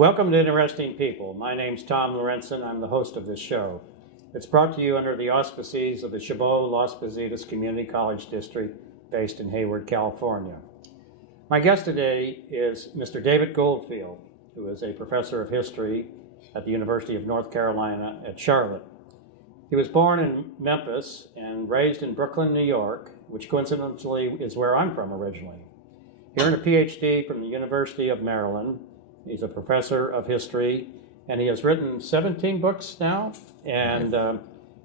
Welcome to Interesting People. My name's Tom Lorentzen. I'm the host of this show. It's brought to you under the auspices of the Chabot Las Positas Community College District based in Hayward, California. My guest today is Mr. David Goldfield, who is a professor of history at the University of North Carolina at Charlotte. He was born in Memphis and raised in Brooklyn, New York, which coincidentally is where I'm from originally. He earned a PhD from the University of Maryland. He's a professor of history, and he has written 17 books now. And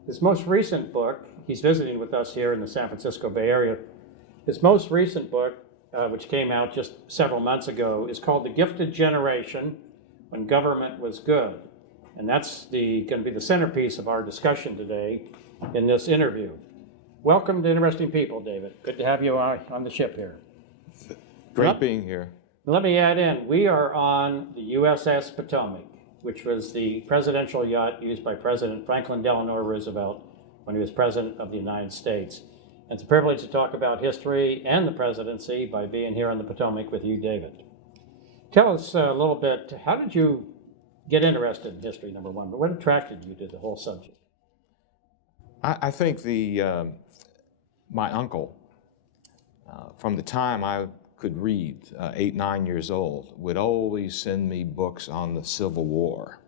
his most recent book, he's visiting with us here in the San Francisco Bay Area. His most recent book, which came out just several months ago, is called The Gifted Generation, When Government Was Good. And that's going to be the centerpiece of our discussion today in this interview. Welcome to Interesting People, David. Good to have you on the ship here. Great being here. Let me add in, we are on the USS Potomac, which was the presidential yacht used by President Franklin Delano Roosevelt when he was president of the United States. And it's a privilege to talk about history and the presidency by being here on the Potomac with you, David. Tell us a little bit, how did you get interested in history, number one, but what attracted you to the whole subject? I think my uncle, from the time I could read, 8, 9 years old, would always send me books on the Civil War.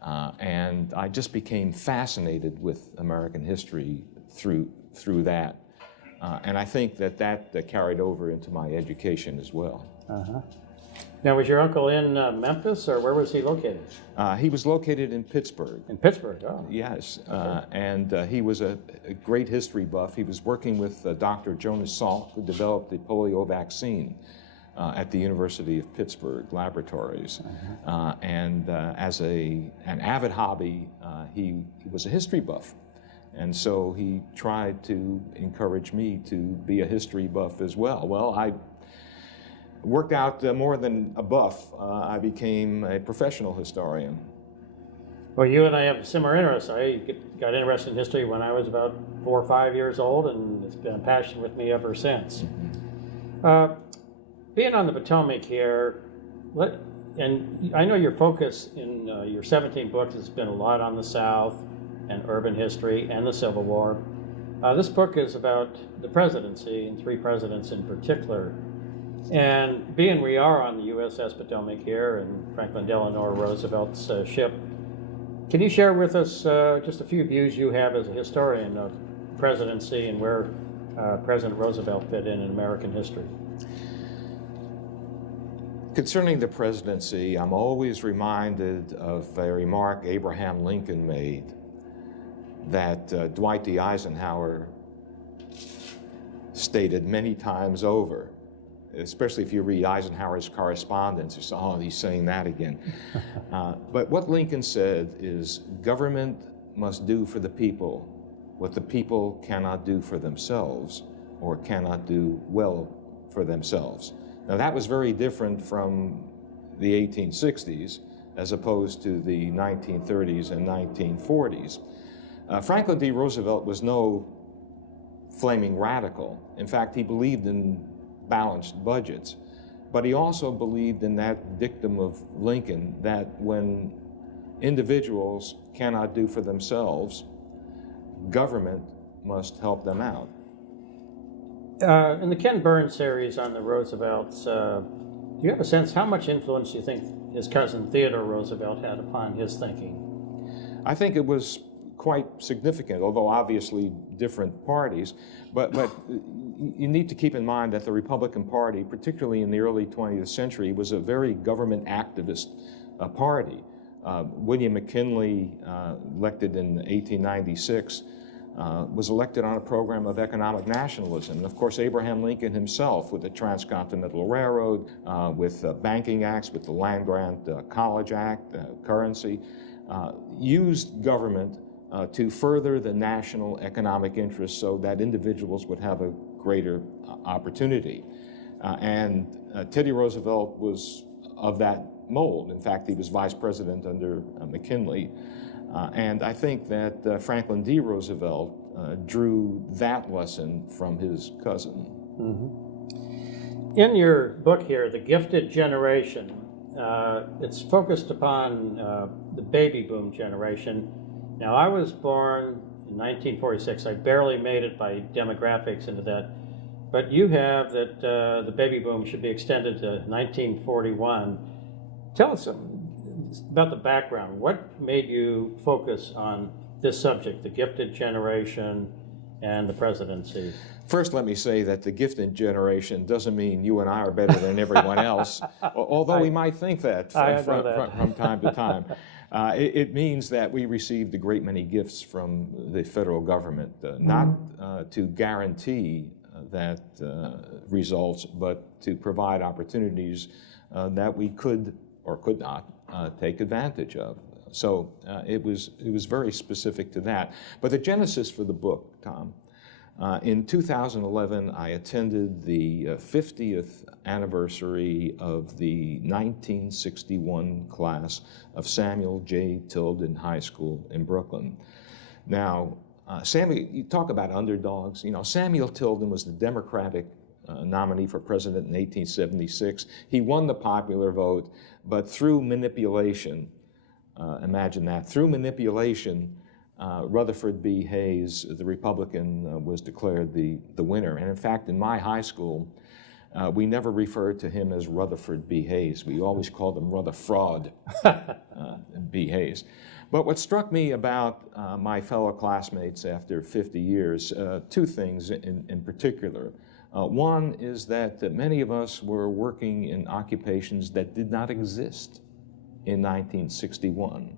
And I just became fascinated with American history through that. And I think that carried over into my education as well. Uh-huh. Now, was your uncle in Memphis, or where was he located? He was located in Pittsburgh. In Pittsburgh, oh. Yes, Okay. and he was a great history buff. He was working with Dr. Jonas Salk, who developed the polio vaccine at the University of Pittsburgh laboratories. Uh-huh. And as an avid hobby, he was a history buff. And so he tried to encourage me to be a history buff as well. Well, I worked out more than a buff. I became a professional historian. Well, you and I have similar interests. I got interested in history when I was about 4 or 5 years old, and it's been a passion with me ever since. Mm-hmm. Being on the Potomac here, and I know your focus in your 17 books has been a lot on the South and urban history and the Civil War. This book is about the presidency and 3 presidents in particular. And being we are on the USS Potomac here and Franklin Delano Roosevelt's ship, can you share with us just a few views you have as a historian of presidency and where President Roosevelt fit in American history? Concerning the presidency, I'm always reminded of a remark Abraham Lincoln made that Dwight D. Eisenhower stated many times over. Especially if you read Eisenhower's correspondence, you say, oh, he's saying that again. But what Lincoln said is, government must do for the people what the people cannot do for themselves or cannot do well for themselves. Now that was very different from the 1860s as opposed to the 1930s and 1940s. Franklin D. Roosevelt was no flaming radical. In fact, he believed in balanced budgets. But he also believed in that dictum of Lincoln that when individuals cannot do for themselves, government must help them out. In the Ken Burns series on the Roosevelts, do you have a sense how much influence do you think his cousin Theodore Roosevelt had upon his thinking? I think it was quite significant, although obviously different parties. But you need to keep in mind that the Republican Party, particularly in the early 20th century, was a very government activist party. William McKinley, elected in 1896, was elected on a program of economic nationalism. And of course, Abraham Lincoln himself, with the Transcontinental Railroad, with banking acts, with the Land Grant College Act, currency, used government to further the national economic interests so that individuals would have a greater opportunity. And Teddy Roosevelt was of that mold. In fact, he was vice president under McKinley. And I think that Franklin D. Roosevelt drew that lesson from his cousin. Mm-hmm. In your book here, The Gifted Generation, it's focused upon the baby boom generation. Now, I was born in 1946. I barely made it by demographics into that. But you have that the baby boom should be extended to 1941. Tell us about the background. What made you focus on this subject, the gifted generation and the presidency? First, let me say that the gifted generation doesn't mean you and I are better than everyone else, although we might think that from time to time. It means that we received a great many gifts from the federal government, not to guarantee that results, but to provide opportunities that we could or could not take advantage of. So it was very specific to that. But the genesis for the book, Tom, in 2011, I attended the 50th anniversary of the 1961 class of Samuel J. Tilden High School in Brooklyn. Now, Samuel, you talk about underdogs. You know, Samuel Tilden was the Democratic nominee for president in 1876. He won the popular vote, but through manipulation, imagine that, through manipulation, Rutherford B. Hayes, the Republican, was declared the winner. And in fact, in my high school, we never referred to him as Rutherford B. Hayes. We always called him Rutherford B. Hayes. But what struck me about my fellow classmates after 50 years, two things in particular. One is that many of us were working in occupations that did not exist in 1961.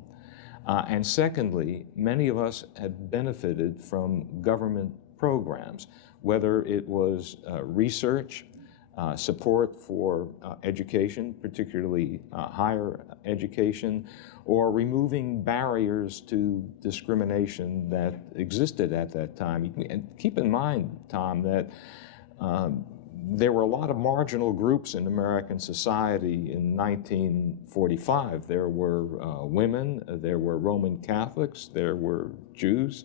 And secondly, many of us had benefited from government programs, whether it was research, support for education, particularly higher education, or removing barriers to discrimination that existed at that time. And keep in mind, Tom, that there were a lot of marginal groups in American society in 1945. There were women, there were Roman Catholics, there were Jews,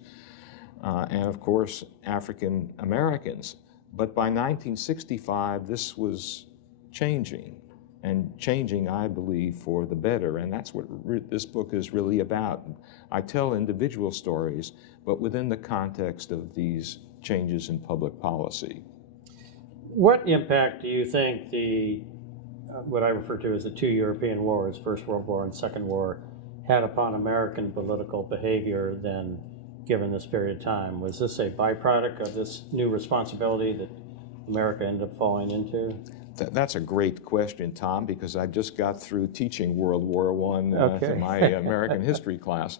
and of course, African Americans. But by 1965, this was changing, and changing, I believe, for the better, and that's what this book is really about. I tell individual stories, but within the context of these changes in public policy. What impact do you think the, what I refer to as the two European wars, First World War and Second War, had upon American political behavior then, given this period of time? Was this a byproduct of this new responsibility that America ended up falling into? That's a great question, Tom, because I just got through teaching World War I in my American history class.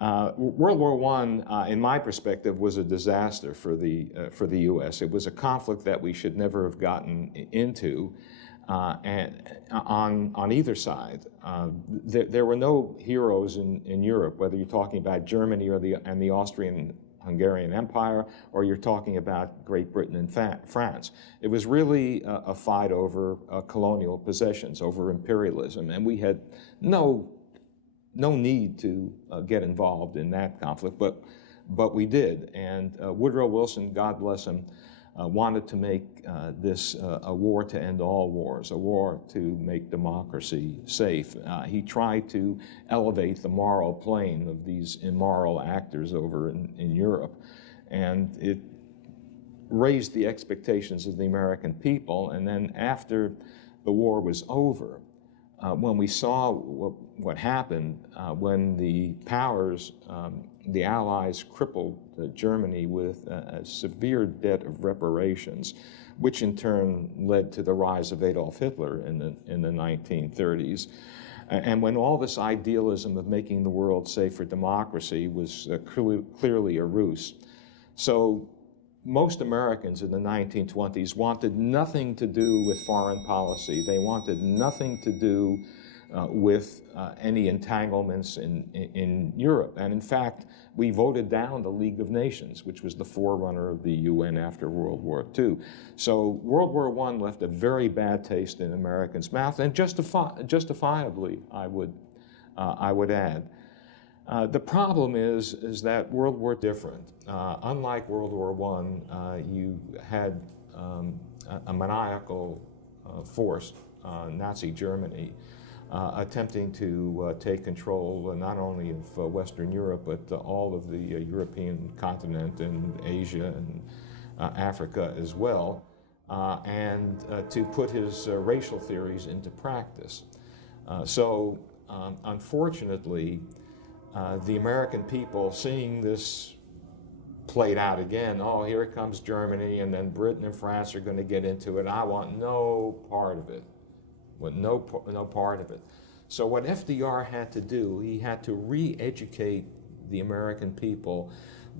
World War I, in my perspective, was a disaster for the U.S. It was a conflict that we should never have gotten into, and on either side. There were no heroes in Europe, whether you're talking about Germany or the Austrian-Hungarian Empire, or you're talking about Great Britain and France. It was really a fight over colonial possessions, over imperialism, and we had no need to get involved in that conflict, but we did. And Woodrow Wilson, God bless him, wanted to make this a war to end all wars, a war to make democracy safe. He tried to elevate the moral plane of these immoral actors over in Europe, and it raised the expectations of the American people. And then after the war was over, when we saw what happened, when the powers, the Allies crippled Germany with a severe debt of reparations, which in turn led to the rise of Adolf Hitler in the 1930s. And when all this idealism of making the world safe for democracy was clearly a ruse. So most Americans in the 1920s wanted nothing to do with foreign policy. They wanted nothing to do with any entanglements in Europe. And in fact, we voted down the League of Nations, which was the forerunner of the UN after World War II. So World War I left a very bad taste in Americans' mouth, and justifiably, I would add. The problem is that World War different. Unlike World War I, you had a maniacal force, Nazi Germany, attempting to take control not only of Western Europe, but all of the European continent and Asia and Africa as well, and to put his racial theories into practice. Unfortunately, the American people, seeing this played out again, oh, here comes Germany, and then Britain and France are going to get into it. I want no part of it. Want no part of it. So what FDR had to do, he had to re-educate the American people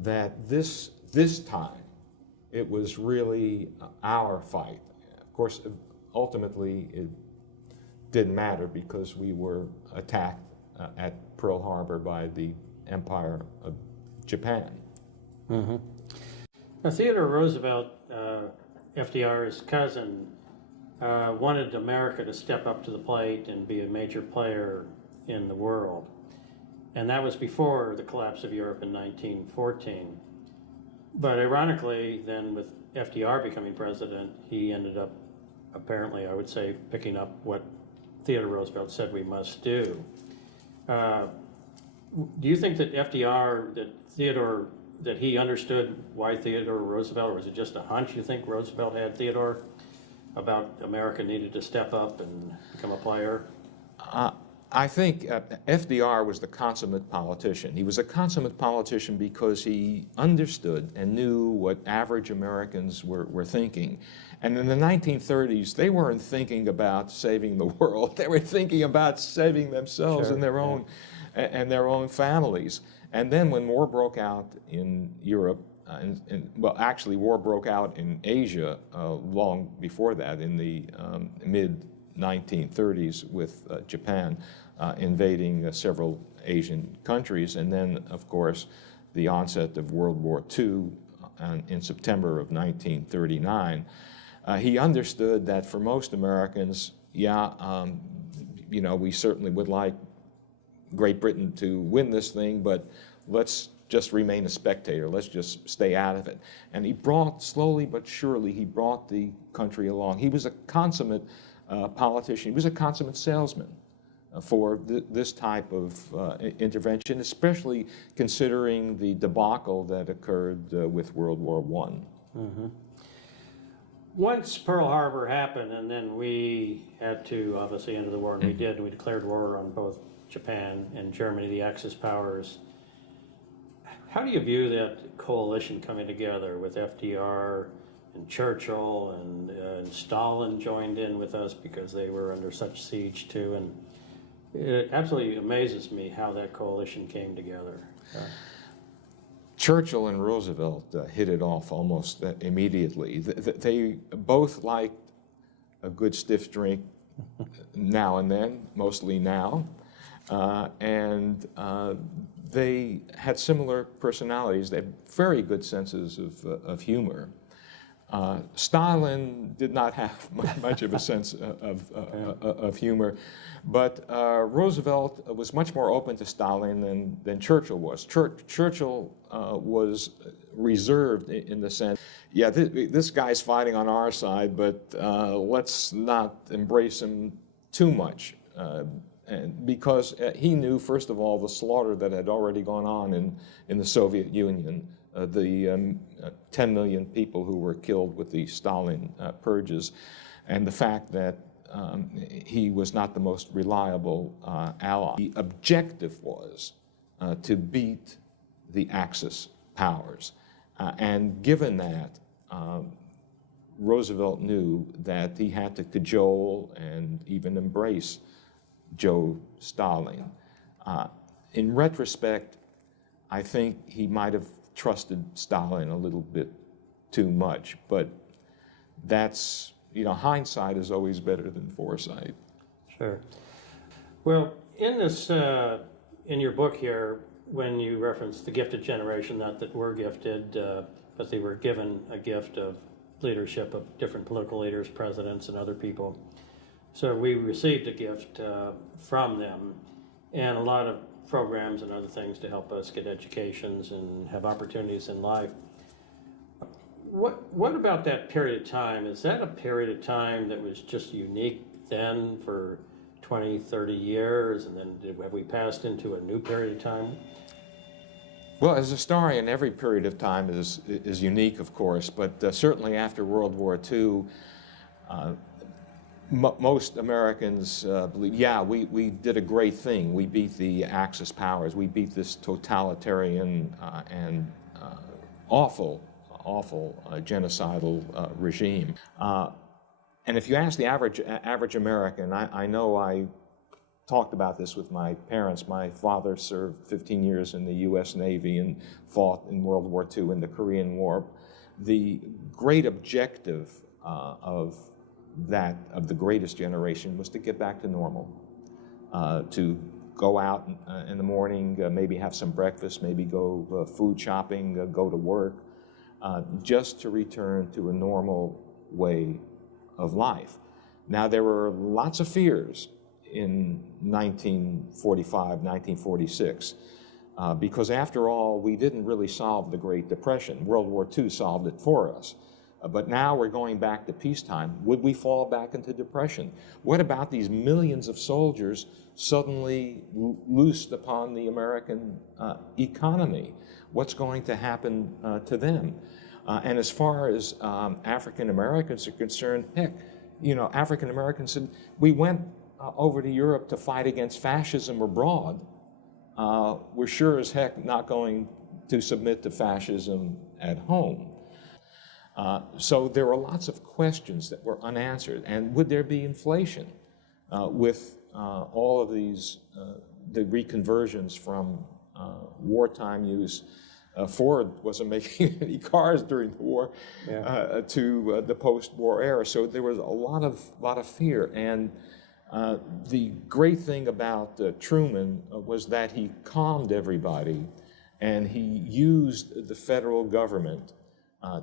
that this time it was really our fight. Of course, ultimately it didn't matter because we were attacked at Pearl Harbor by the Empire of Japan. Mm-hmm. Now, Theodore Roosevelt, FDR's cousin, wanted America to step up to the plate and be a major player in the world. And that was before the collapse of Europe in 1914. But ironically, then with FDR becoming president, he ended up, apparently, I would say, picking up what Theodore Roosevelt said we must do. Do you think that that he understood why Theodore Roosevelt, or was it just a hunch you think Roosevelt had Theodore about America needed to step up and become a player? I think FDR was the consummate politician. He was a consummate politician because he understood and knew what average Americans were thinking. And in the 1930s, they weren't thinking about saving the world. They were thinking about saving themselves and their own families. And then when war broke out in Europe, well, actually, war broke out in Asia long before that, in the mid-1930s with Japan invading several Asian countries. And then, of course, the onset of World War II in September of 1939. He understood that for most Americans, you know, we certainly would like Great Britain to win this thing, but let's just remain a spectator. Let's just stay out of it. And he brought, slowly but surely, he brought the country along. He was a consummate politician. He was a consummate salesman for this type of intervention, especially considering the debacle that occurred with World War I. Mm-hmm. Once Pearl Harbor happened, and then we had to obviously enter the war, and we did. We declared war on both Japan and Germany, the Axis powers. How do you view that coalition coming together with FDR and Churchill and Stalin joined in with us because they were under such siege too? And it absolutely amazes me how that coalition came together. Churchill and Roosevelt hit it off almost immediately. They both liked a good stiff drink now and then, mostly now. And they had similar personalities. They had very good senses of humor. Stalin did not have much of a sense of humor, but Roosevelt was much more open to Stalin than Churchill was. Churchill was reserved in the sense, yeah, this guy's fighting on our side, but let's not embrace him too much. And because he knew, first of all, the slaughter that had already gone on in the Soviet Union, the 10 million people who were killed with the Stalin purges, and the fact that he was not the most reliable ally. The objective was to beat the Axis powers. And given that, Roosevelt knew that he had to cajole and even embrace Joe Stalin. In retrospect, I think he might have trusted Stalin a little bit too much, but that's, you know, hindsight is always better than foresight. Sure. Well, in this, in your book here, when you reference the gifted generation, not that we're gifted, but they were given a gift of leadership of different political leaders, presidents, and other people. So we received a gift from them, and a lot of programs and other things to help us get educations and have opportunities in life. What about that period of time? Is that a period of time that was just unique then 20, 30 years, and then have we passed into a new period of time? Well, as a historian, every period of time is unique, of course, but certainly after World War II, most Americans believe, yeah, we did a great thing. We beat the Axis powers. We beat this totalitarian and awful genocidal regime. And if you ask the average American, I know I talked about this with my parents. My father served 15 years in the U.S. Navy and fought in World War II in the Korean War. The great objective of the greatest generation was to get back to normal, to go out in the morning, maybe have some breakfast, maybe go food shopping, go to work, just to return to a normal way of life. Now, there were lots of fears in 1945, 1946, because after all, we didn't really solve the Great Depression. World War II solved it for us. But now we're going back to peacetime. Would we fall back into depression? What about these millions of soldiers suddenly loosed upon the American economy? What's going to happen to them? And as far as African Americans are concerned, heck, African Americans said, we went over to Europe to fight against fascism abroad. We're sure as heck not going to submit to fascism at home. So there were lots of questions that were unanswered. And would there be inflation with all of these, the reconversions from wartime use? Ford wasn't making any cars during the war, to the post-war era. So there was a lot of fear. And the great thing about Truman was that he calmed everybody, and he used the federal government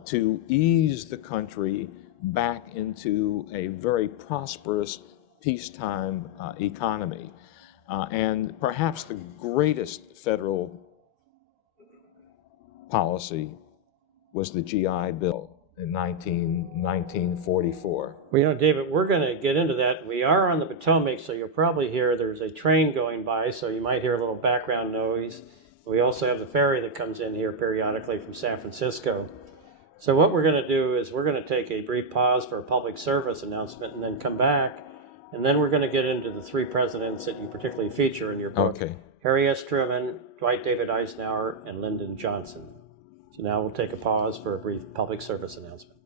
to ease the country back into a very prosperous peacetime economy. And perhaps the greatest federal policy was the GI Bill in 1944. Well, David, we're going to get into that. We are on the Potomac, so you'll probably hear there's a train going by, so you might hear a little background noise. We also have the ferry that comes in here periodically from San Francisco. So what we're going to do is we're going to take a brief pause for a public service announcement and then come back, and then we're going to get into the three presidents that you particularly feature in your book. Okay. Harry S. Truman, Dwight David Eisenhower, and Lyndon Johnson. So now we'll take a pause for a brief public service announcement.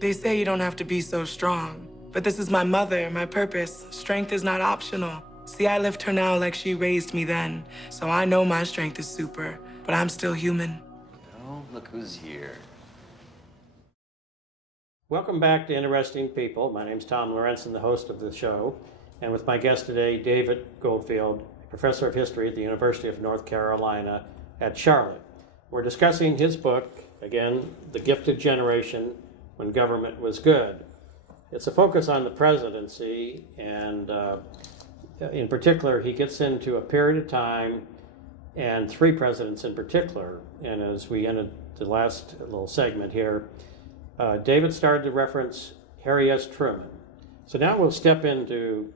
They say you don't have to be so strong, but this is my mother, my purpose. Strength is not optional. See, I lift her now like she raised me then, so I know my strength is super, but I'm still human. Oh, look who's here. Welcome back to Interesting People. My name's Tom Lorentzen, the host of the show, and with my guest today, David Goldfield, professor of history at the University of North Carolina at Charlotte. We're discussing his book, again, The Gifted Generation, When Government Was Good. It's a focus on the presidency, and in particular, he gets into a period of time and three presidents in particular. And as we ended the last little segment here, David started to reference Harry S. Truman. So now we'll step into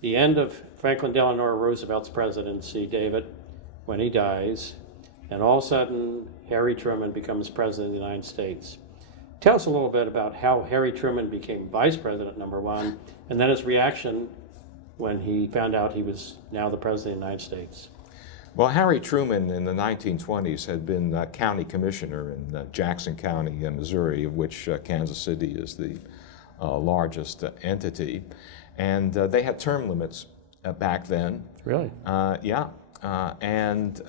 the end of Franklin Delano Roosevelt's presidency, David, when he dies, and all of a sudden, Harry Truman becomes president of the United States. Tell us a little bit about how Harry Truman became vice president, number one, and then his reaction when he found out he was now the president of the United States. Well, Harry Truman in the 1920s had been county commissioner in Jackson County, Missouri, of which Kansas City is the largest entity. And they had term limits back then. Really? Yeah. And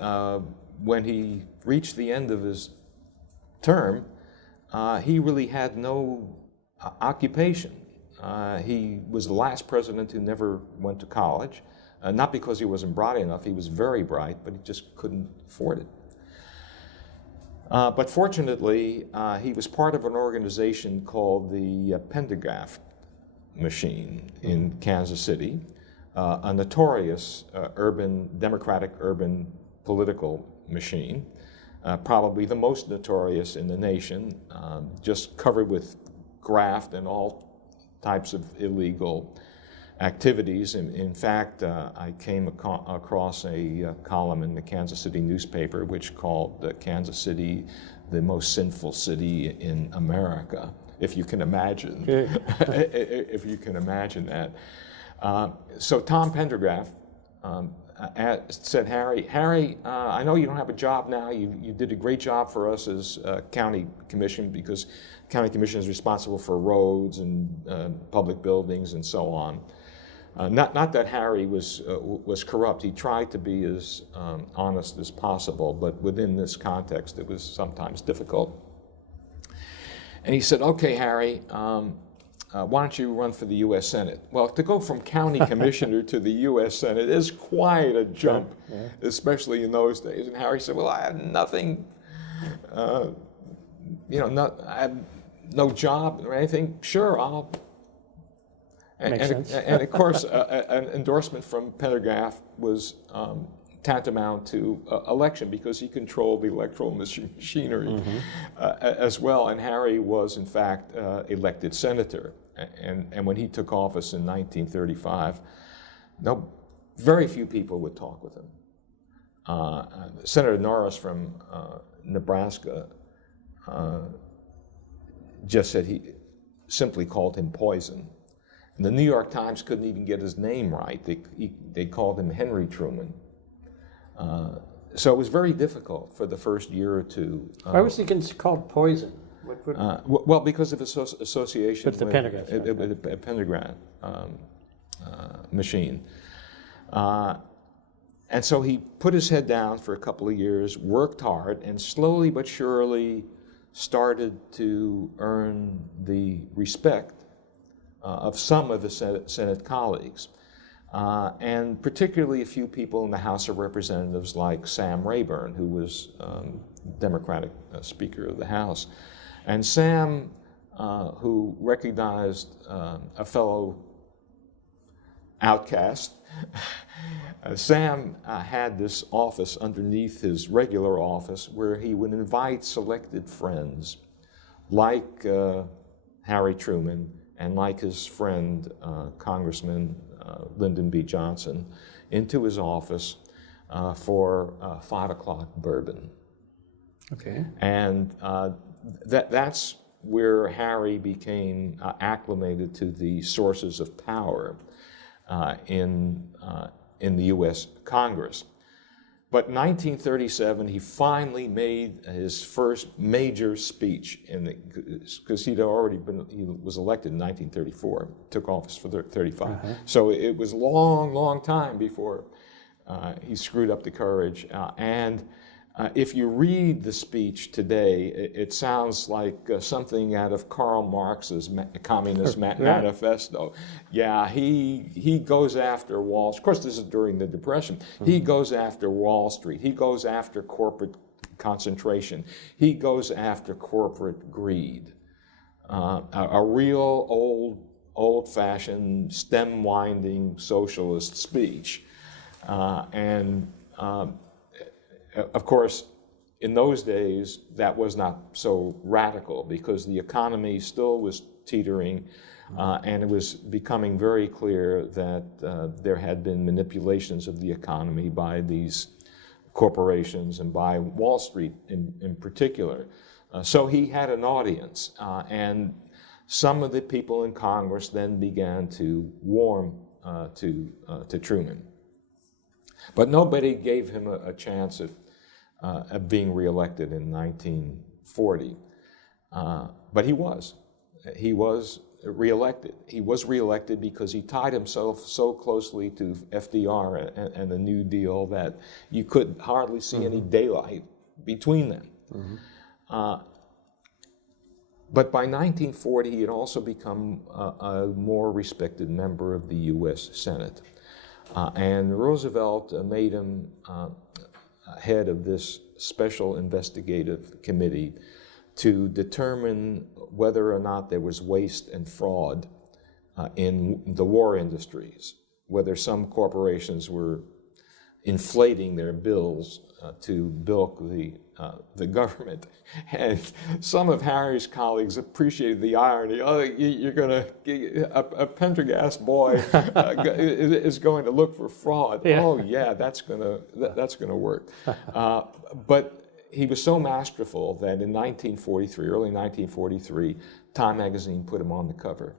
when he reached the end of his term, he really had no occupation. He was the last president who never went to college. Not because he wasn't bright enough, he was very bright, but he just couldn't afford it. But fortunately, he was part of an organization called the Pendergraft Machine in Kansas City, a notorious democratic urban political machine, probably the most notorious in the nation, just covered with graft and all types of illegal activities. In fact, I came across a column in the Kansas City newspaper which called Kansas City the most sinful city in America, if you can imagine. If you can imagine that. So Tom Pendergraft said, Harry, I know you don't have a job now. You did a great job for us as county commission, because county commission is responsible for roads and public buildings and so on. Not that Harry was corrupt. He tried to be as honest as possible, but within this context, it was sometimes difficult. And he said, "Okay, Harry, why don't you run for the U.S. Senate?" Well, to go from county commissioner to the U.S. Senate is quite a jump, especially in those days. And Harry said, "Well, I have nothing, I have no job or anything. Sure, I'll." And of course, an endorsement from Pendergraft was tantamount to election, because he controlled the electoral machinery as well. And Harry was, in fact, elected senator. And when he took office in 1935, very few people would talk with him. Senator Norris from Nebraska just said he simply called him poison. And the New York Times couldn't even get his name right. They called him Henry Truman. So it was very difficult for the first year or two. Why was he called poison? Well, because of his association with the Pendergraft machine. And so he put his head down for a couple of years, worked hard, and slowly but surely started to earn the respect of some of his Senate colleagues. And particularly a few people in the House of Representatives, like Sam Rayburn, who was Democratic Speaker of the House. And Sam, who recognized a fellow outcast, Sam had this office underneath his regular office where he would invite selected friends, like Harry Truman and like his friend, Congressman Lyndon B. Johnson, into his office for 5 o'clock bourbon. Okay. And that's where Harry became acclimated to the sources of power in the U.S. Congress. But in 1937, he finally made his first major speech, because he was elected in 1934, took office for 35. So it was a long, long time before he screwed up the courage. And if you read the speech today, it sounds like something out of Karl Marx's Communist Manifesto. Yeah, he goes after Wall Street. Of course, this is during the Depression. He goes after Wall Street. He goes after corporate concentration. He goes after corporate greed. A real old-fashioned, stem-winding socialist speech. Of course, in those days, that was not so radical, because the economy still was teetering, and it was becoming very clear that there had been manipulations of the economy by these corporations and by Wall Street in particular. So he had an audience, and some of the people in Congress then began to warm to Truman. But nobody gave him a chance of being reelected in 1940. But he was reelected. He was reelected because he tied himself so closely to FDR and the New Deal that you could hardly see any daylight between them. But by 1940, he had also become a more respected member of the U.S. Senate. And Roosevelt made him head of this special investigative committee to determine whether or not there was waste and fraud in the war industries, whether some corporations were inflating their bills to bilk the government. And some of Harry's colleagues appreciated the irony. Oh, you're going to, a Pendergast boy is going to look for fraud. Yeah. Oh yeah, that's going to work. But he was so masterful that in 1943, early 1943, Time magazine put him on the cover,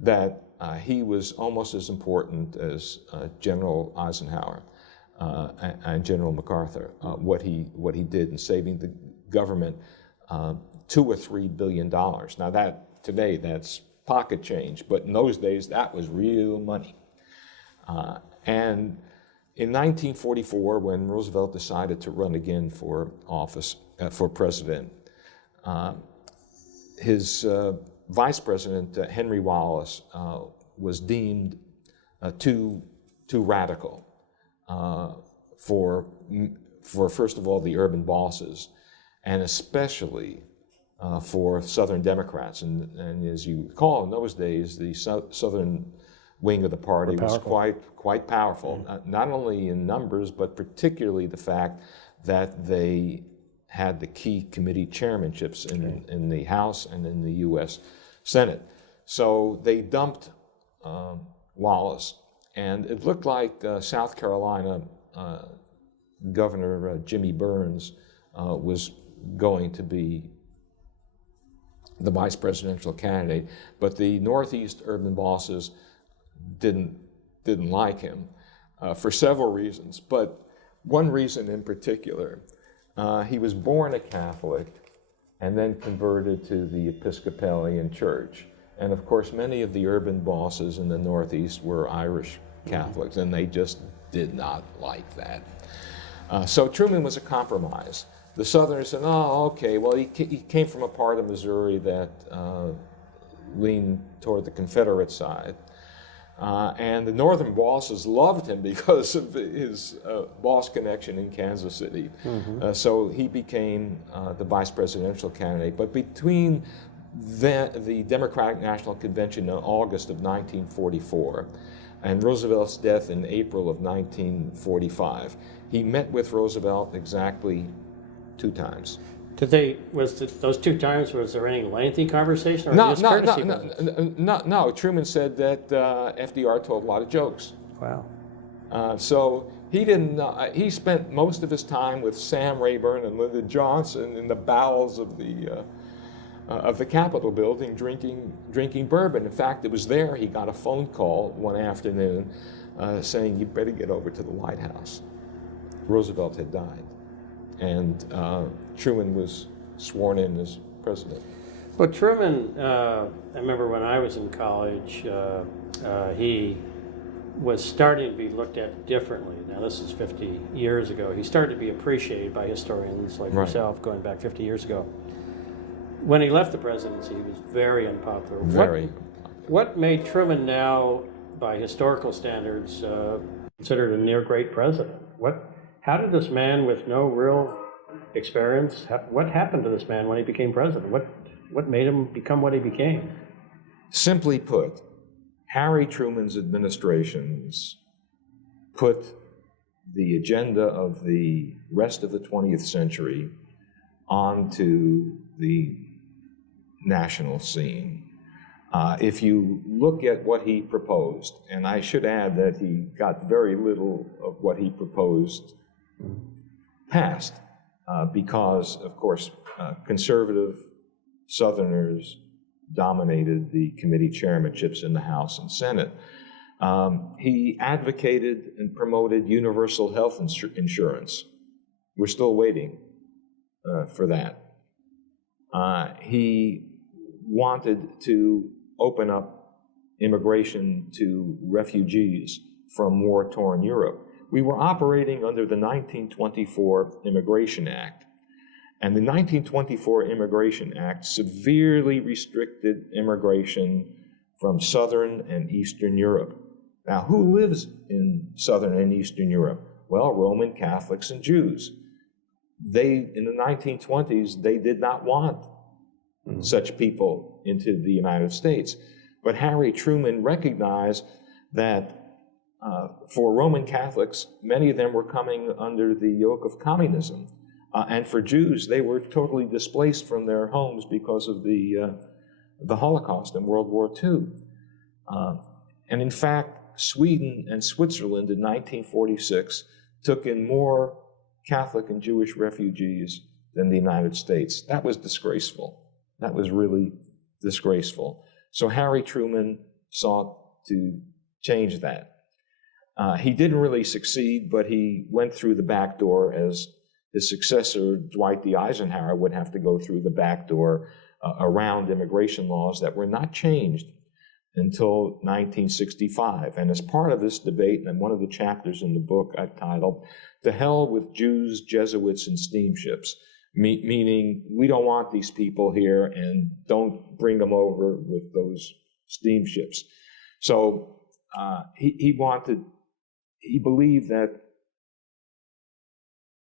that he was almost as important as General Eisenhower and General MacArthur, what he did in saving the government $2 or $3 billion. Now today that's pocket change, but in those days that was real money. And in 1944, when Roosevelt decided to run again for office, for president, his vice president, Henry Wallace, was deemed too radical for first of all the urban bosses, and especially for Southern Democrats. And as you recall, in those days, the Southern wing of the party was quite powerful, not only in numbers, but particularly the fact that they had the key committee chairmanships in the House and in the U.S. Senate. So they dumped Wallace, and it looked like South Carolina Governor Jimmy Burns was going to be the vice presidential candidate, but the Northeast urban bosses didn't like him for several reasons, but one reason in particular, he was born a Catholic and then converted to the Episcopalian Church. And of course, many of the urban bosses in the Northeast were Irish Catholics, and they just did not like that. So Truman was a compromise. The Southerners said, oh, okay, well, he came from a part of Missouri that leaned toward the Confederate side. And the Northern bosses loved him because of his boss connection in Kansas City. So he became the vice presidential candidate. But between the Democratic National Convention in August of 1944 and Roosevelt's death in April of 1945, he met with Roosevelt exactly 2 times. Those 2 times, was there any lengthy conversation? Or No. Truman said that FDR told a lot of jokes. Wow. So he didn't. He spent most of his time with Sam Rayburn and Lyndon Johnson in the bowels of the Capitol building, drinking bourbon. In fact, it was there he got a phone call one afternoon saying, "You better get over to the White House." Roosevelt had died, and Truman was sworn in as president. Well, Truman, I remember when I was in college, he was starting to be looked at differently. Now, this is 50 years ago. He started to be appreciated by historians like yourself going back 50 years ago. When he left the presidency, he was very unpopular. What made Truman now, by historical standards, considered a near great president? How did this man with no real experience, what happened to this man when he became president? What made him become what he became? Simply put, Harry Truman's administrations put the agenda of the rest of the 20th century onto the national scene. If you look at what he proposed, and I should add that he got very little of what he proposed passed, because, of course, conservative Southerners dominated the committee chairmanships in the House and Senate. He advocated and promoted universal health insurance. We're still waiting for that. He wanted to open up immigration to refugees from war-torn Europe. We were operating under the 1924 Immigration Act. And the 1924 Immigration Act severely restricted immigration from Southern and Eastern Europe. Now, who lives in Southern and Eastern Europe? Well, Roman Catholics and Jews. In the 1920s, they did not want such people into the United States. But Harry Truman recognized that for Roman Catholics, many of them were coming under the yoke of communism. And for Jews, they were totally displaced from their homes because of the Holocaust and World War II. And in fact, Sweden and Switzerland in 1946 took in more Catholic and Jewish refugees than the United States. That was disgraceful. That was really disgraceful. So Harry Truman sought to change that. He didn't really succeed, but he went through the back door, as his successor, Dwight D. Eisenhower, would have to go through the back door around immigration laws that were not changed until 1965. And as part of this debate, and one of the chapters in the book I've titled, "To Hell with Jews, Jesuits, and Steamships," meaning we don't want these people here and don't bring them over with those steamships. So he believed that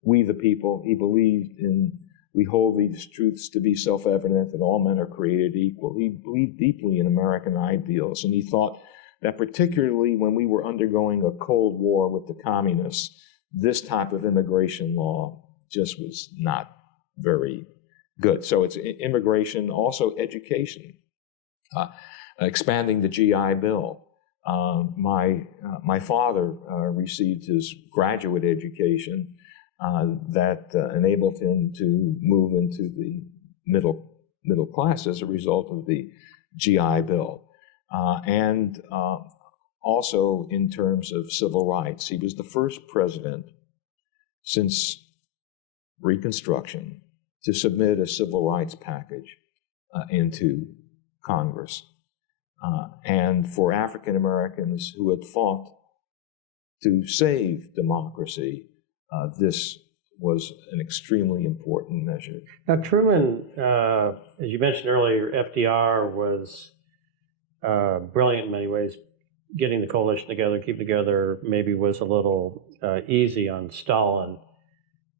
we the people, he believed in, we hold these truths to be self-evident, that all men are created equal. He believed deeply in American ideals, and he thought that particularly when we were undergoing a Cold War with the communists, this type of immigration law just was not very good. So it's immigration, also education, expanding the GI Bill. My father received his graduate education that enabled him to move into the middle class as a result of the GI Bill. And also in terms of civil rights. He was the first president since Reconstruction to submit a civil rights package into Congress. And for African Americans who had fought to save democracy, this was an extremely important measure. Now, Truman, as you mentioned earlier, FDR was brilliant in many ways. Getting the coalition together, keeping together, maybe was a little easy on Stalin.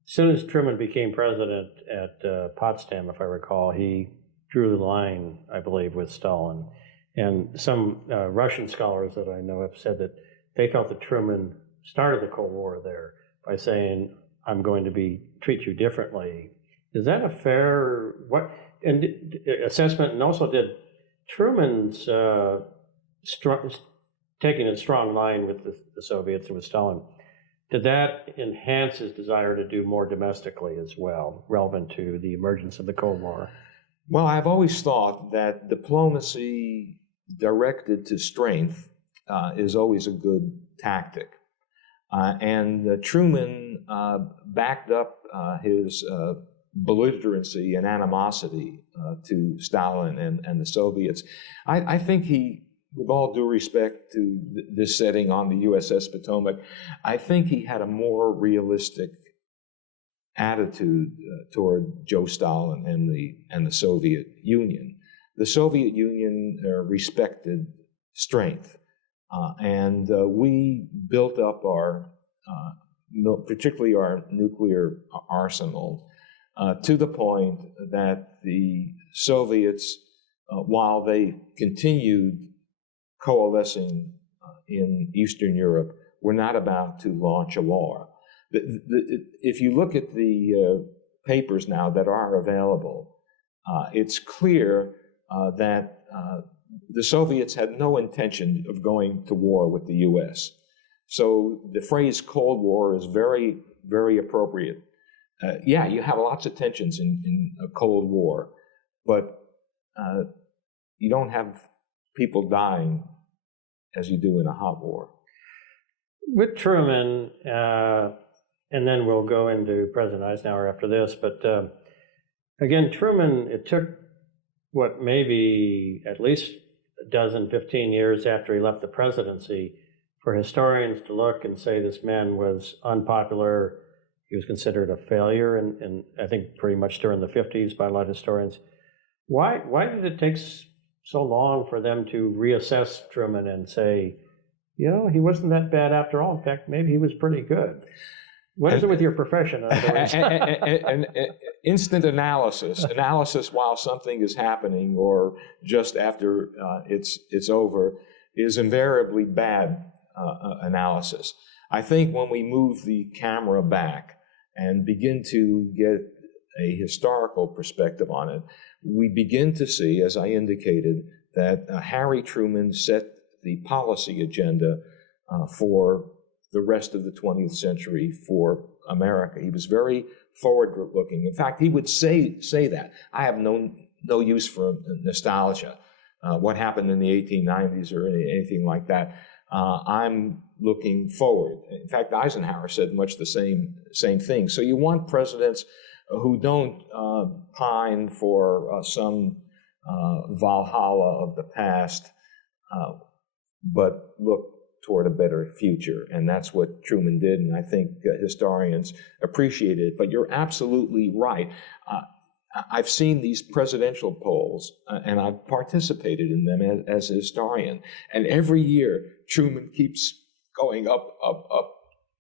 As soon as Truman became president at Potsdam, if I recall, he drew the line, I believe, with Stalin. And some Russian scholars that I know have said that they felt that Truman started the Cold War there by saying, "I'm going to treat you differently." Is that a fair assessment? And also, did Truman's taking a strong line with the Soviets and with Stalin, did that enhance his desire to do more domestically as well, relevant to the emergence of the Cold War? Well, I've always thought that diplomacy directed to strength is always a good tactic. And Truman backed up his belligerency and animosity to Stalin and the Soviets. I think he, with all due respect to this setting on the USS Potomac, I think he had a more realistic attitude toward Joe Stalin and the Soviet Union. The Soviet Union respected strength, and we built up particularly our nuclear arsenal, to the point that the Soviets, while they continued coalescing in Eastern Europe, were not about to launch a war. If you look at the papers now that are available, it's clear that the Soviets had no intention of going to war with the U.S. So the phrase Cold War is very, very appropriate. Yeah, you have lots of tensions in a Cold War, but you don't have people dying as you do in a hot war. With Truman, and then we'll go into President Eisenhower after this, but again, Truman, it took what, maybe at least a dozen, 15 years after he left the presidency for historians to look and say this man was unpopular. He was considered a failure, and I think pretty much during the 50s by a lot of historians. Why did it take so long for them to reassess Truman and say, you know, he wasn't that bad after all? In fact, maybe he was pretty good. What is it with your profession? An instant analysis while something is happening or just after it's over, is invariably bad analysis. I think when we move the camera back and begin to get a historical perspective on it, we begin to see, as I indicated, that Harry Truman set the policy agenda for the rest of the 20th century for America. He was very forward-looking. In fact, he would say that. I have no use for nostalgia, what happened in the 1890s or anything like that. I'm looking forward. In fact, Eisenhower said much the same thing. So you want presidents who don't pine for some Valhalla of the past, but look toward a better future. And that's what Truman did, and I think historians appreciate it. But you're absolutely right. I've seen these presidential polls, and I've participated in them as a historian. And every year, Truman keeps going up, up, up.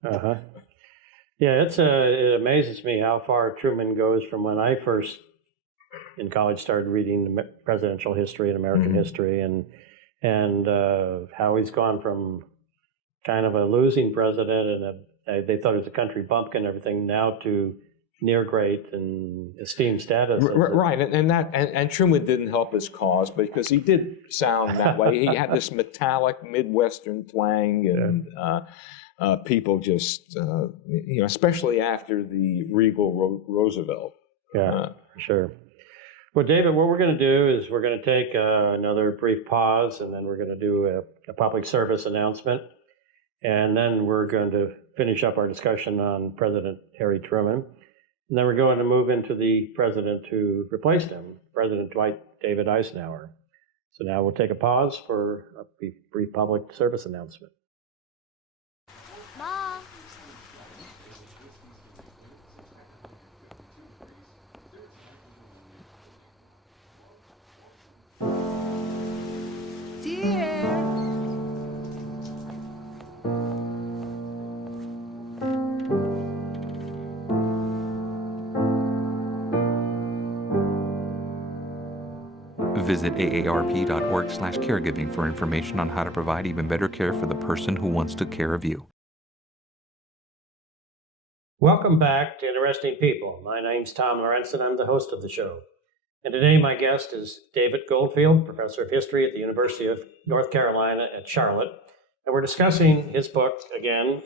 Uh-huh. Yeah, it amazes me how far Truman goes from when I first, in college, started reading presidential history and American history, and how he's gone from kind of a losing president, and they thought he was a country bumpkin and everything, now to near great and esteemed status. Right, and Truman didn't help his cause because he did sound that way. He had this metallic Midwestern twang, and people just, especially after the regal Roosevelt. Yeah, for sure. Well, David, what we're going to do is we're going to take another brief pause, and then we're going to do a public service announcement, and then we're going to finish up our discussion on President Harry Truman. And then we're going to move into the president who replaced him, President Dwight David Eisenhower. So now we'll take a pause for a brief public service announcement. Mom. Dear. Visit aarp.org/caregiving for information on how to provide even better care for the person who wants to care of you. Welcome back to Interesting People. My name's Tom Lorentzen. I'm the host of the show. And today my guest is David Goldfield, professor of history at the University of North Carolina at Charlotte. And we're discussing his book, again,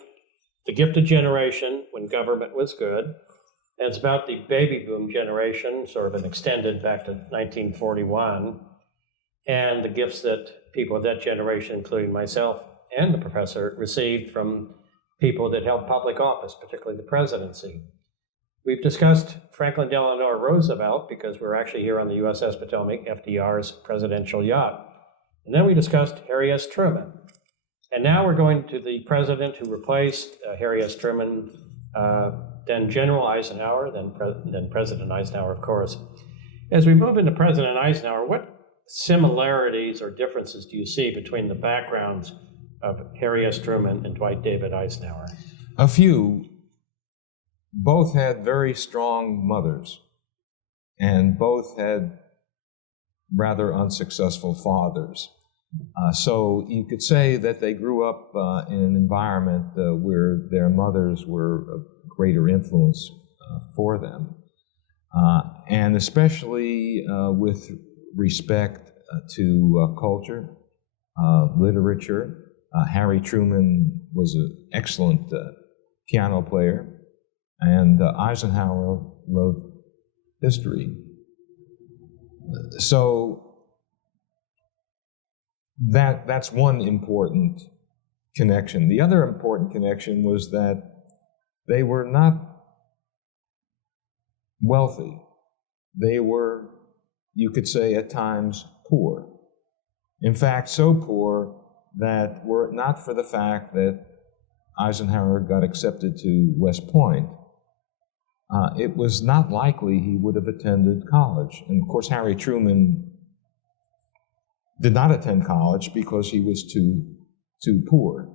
The Gifted Generation, When Government Was Good. And it's about the baby boom generation, sort of an extended back to 1941, and the gifts that people of that generation, including myself and the professor, received from people that held public office, particularly the presidency. We've discussed Franklin Delano Roosevelt because we're actually here on the USS Potomac, FDR's presidential yacht. And then we discussed Harry S. Truman. And now we're going to the president who replaced Harry S. Truman, then General Eisenhower, then President Eisenhower, of course. As we move into President Eisenhower, what similarities or differences do you see between the backgrounds of Harry S. Truman and Dwight David Eisenhower? A few. Both had very strong mothers, and both had rather unsuccessful fathers. So you could say that they grew up in an environment where their mothers were a greater influence for them. And especially with respect to culture, literature. Harry Truman was an excellent piano player, and Eisenhower loved history. So that's one important connection. The other important connection was that they were not wealthy. They were, you could say, at times poor. In fact, so poor that were it not for the fact that Eisenhower got accepted to West Point, it was not likely he would have attended college. And of course, Harry Truman did not attend college because he was too poor.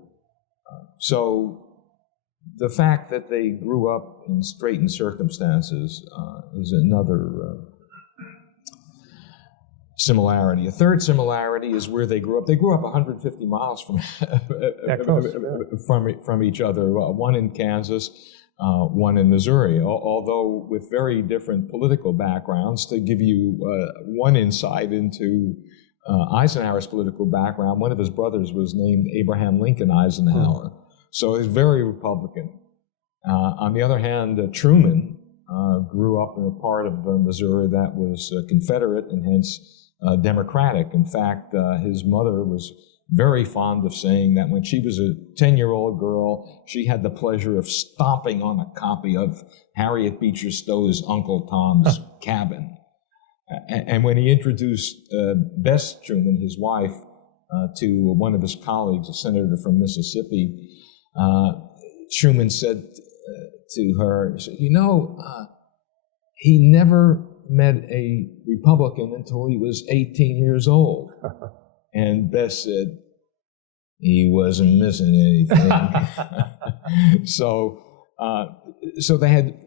So the fact that they grew up in straitened circumstances is another similarity. A third similarity is where they grew up. They grew up 150 miles from from each other. One in Kansas, one in Missouri. Although with very different political backgrounds. To give you one insight into Eisenhower's political background, one of his brothers was named Abraham Lincoln Eisenhower. So he's very Republican. On the other hand, Truman grew up in a part of Missouri that was Confederate and hence Democratic. In fact, his mother was very fond of saying that when she was a 10-year-old girl, she had the pleasure of stomping on a copy of Harriet Beecher Stowe's Uncle Tom's Cabin. And when he introduced Bess Truman, his wife, to one of his colleagues, a senator from Mississippi, Truman said to her, he never met a Republican until he was 18 years old. And Bess said, he wasn't missing anything. So they had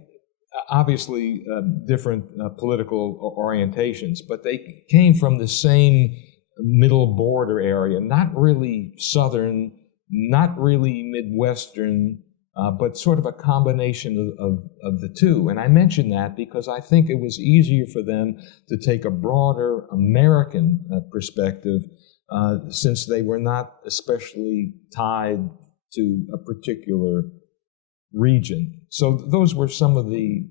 obviously different political orientations, but they came from the same middle border area, not really Southern, not really Midwestern, but sort of a combination of the two. And I mention that because I think it was easier for them to take a broader American perspective since they were not especially tied to a particular region. So those were some of the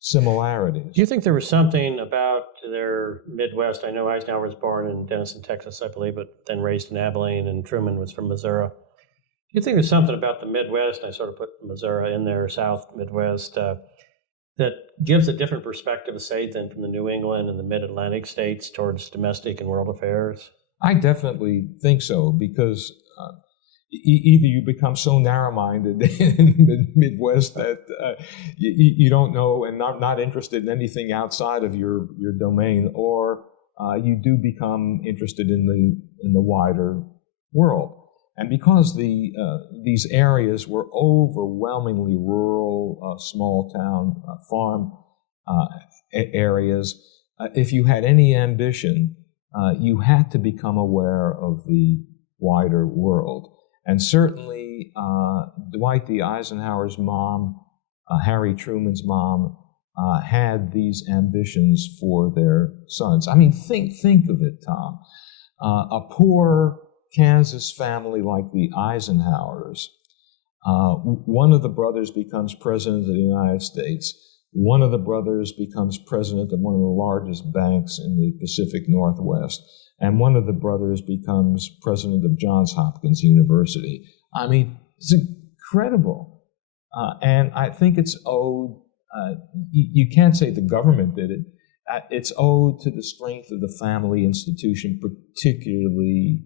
similarities. Do you think there was something about their Midwest? I know Eisenhower was born in Denison, Texas, I believe, but then raised in Abilene, and Truman was from Missouri. Do you think there's something about the Midwest, and I sort of put Missouri in there, South Midwest, that gives a different perspective, say, than from the New England and the Mid-Atlantic states towards domestic and world affairs? I definitely think so, because either you become so narrow-minded in the Midwest that you don't know and not interested in anything outside of your domain, or you do become interested in the wider world. And because these areas were overwhelmingly rural, small-town farm areas, if you had any ambition, you had to become aware of the wider world. And certainly, Dwight D. Eisenhower's mom, Harry Truman's mom, had these ambitions for their sons. I mean, think of it, Tom. A poor Kansas family like the Eisenhowers, one of the brothers becomes president of the United States. One of the brothers becomes president of one of the largest banks in the Pacific Northwest. And one of the brothers becomes president of Johns Hopkins University. I mean, it's incredible. And I think it's owed, you can't say the government did it, it's owed to the strength of the family institution, particularly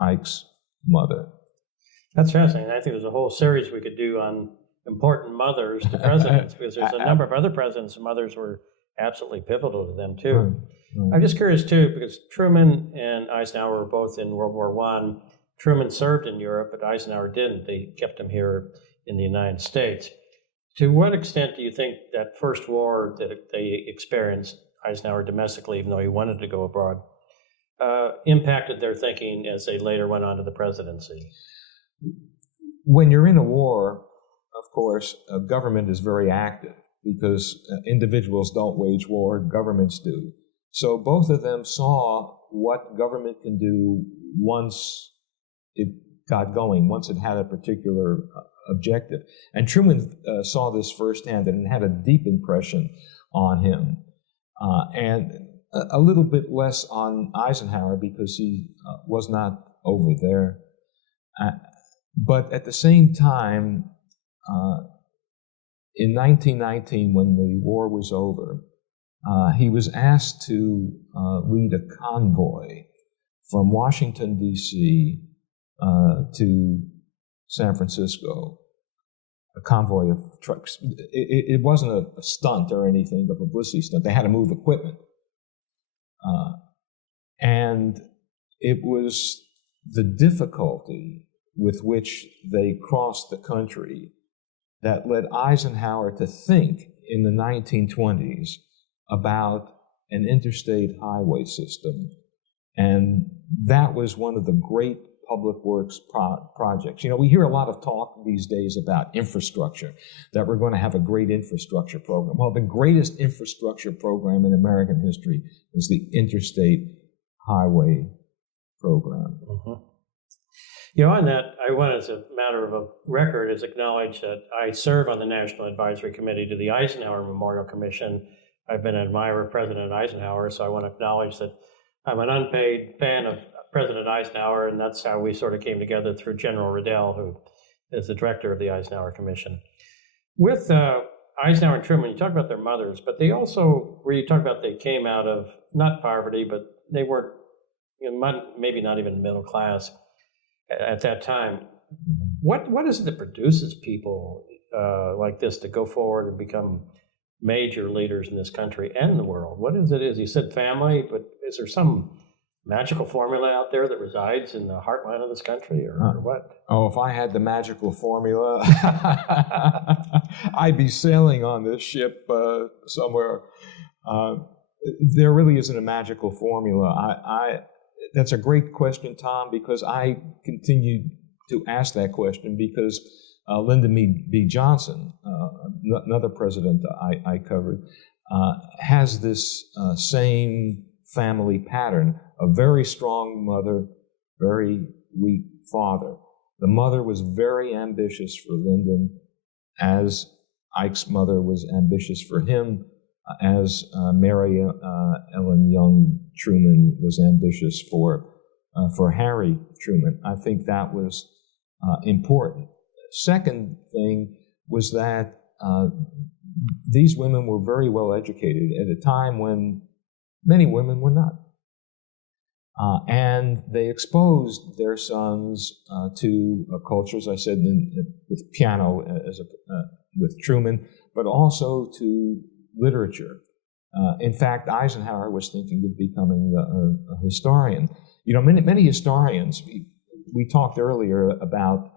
Ike's mother. That's fascinating. I think there's a whole series we could do on important mothers to presidents, because there's a number of other presidents' mothers were absolutely pivotal to them, too. Right. I'm just curious, too, because Truman and Eisenhower were both in World War I. Truman served in Europe, but Eisenhower didn't. They kept him here in the United States. To what extent do you think that first war that they experienced, Eisenhower domestically, even though he wanted to go abroad, impacted their thinking as they later went on to the presidency? When you're in a war, of course, government is very active because individuals don't wage war, governments do. So both of them saw what government can do once it got going, once it had a particular objective. And Truman saw this firsthand, and it had a deep impression on him. And a little bit less on Eisenhower because he was not over there. But at the same time, in 1919, when the war was over, he was asked to lead a convoy from Washington, D.C. To San Francisco, a convoy of trucks. It wasn't a stunt or anything, a publicity stunt. They had to move equipment. And it was the difficulty with which they crossed the country that led Eisenhower to think in the 1920s about an interstate highway system. And that was one of the great public works projects. You know, we hear a lot of talk these days about infrastructure, that we're going to have a great infrastructure program. Well, the greatest infrastructure program in American history was the interstate highway program. Mm-hmm. You know, on that, I want, as a matter of a record, is acknowledge that I serve on the National Advisory Committee to the Eisenhower Memorial Commission. I've been an admirer of President Eisenhower, so I want to acknowledge that I'm an unpaid fan of President Eisenhower, and that's how we sort of came together through General Riddell, who is the director of the Eisenhower Commission. With Eisenhower and Truman, you talk about their mothers, but they also, where you talk about they came out of, not poverty, but they weren't, you know, maybe not even middle class at that time. What is it that produces people like this to go forward and become major leaders in this country and the world? What is it? You said family, but is there some magical formula out there that resides in the heartland of this country, or what? Oh, if I had the magical formula, I'd be sailing on this ship somewhere. There really isn't a magical formula. That's a great question, Tom, because I continue to ask that question because Lyndon B. Johnson, another president I covered, has this same family pattern: a very strong mother, very weak father. The mother was very ambitious for Lyndon, as Ike's mother was ambitious for him, as Mary Ellen Young Truman was ambitious for Harry Truman. I think that was important. Second thing was that these women were very well educated at a time when many women were not. And they exposed their sons to a culture, as I said, with piano with Truman, but also to literature. In fact, Eisenhower was thinking of becoming a historian. You know, many historians, we talked earlier about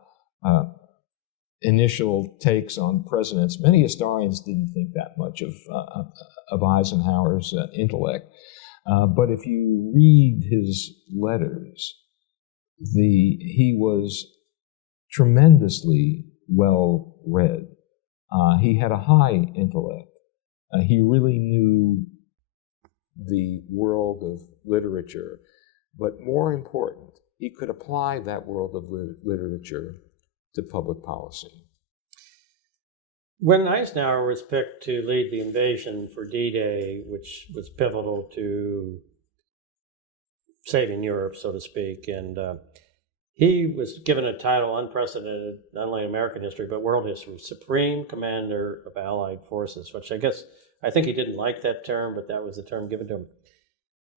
initial takes on presidents. Many historians didn't think that much of Eisenhower's intellect. But if you read his letters, he was tremendously well read. He had a high intellect. He really knew the world of literature, but more important, he could apply that world of literature to public policy. When Eisenhower was picked to lead the invasion for D-Day, which was pivotal to saving Europe, so to speak, and he was given a title unprecedented, not only in American history, but world history, Supreme Commander of Allied Forces, which I think he didn't like that term, but that was the term given to him.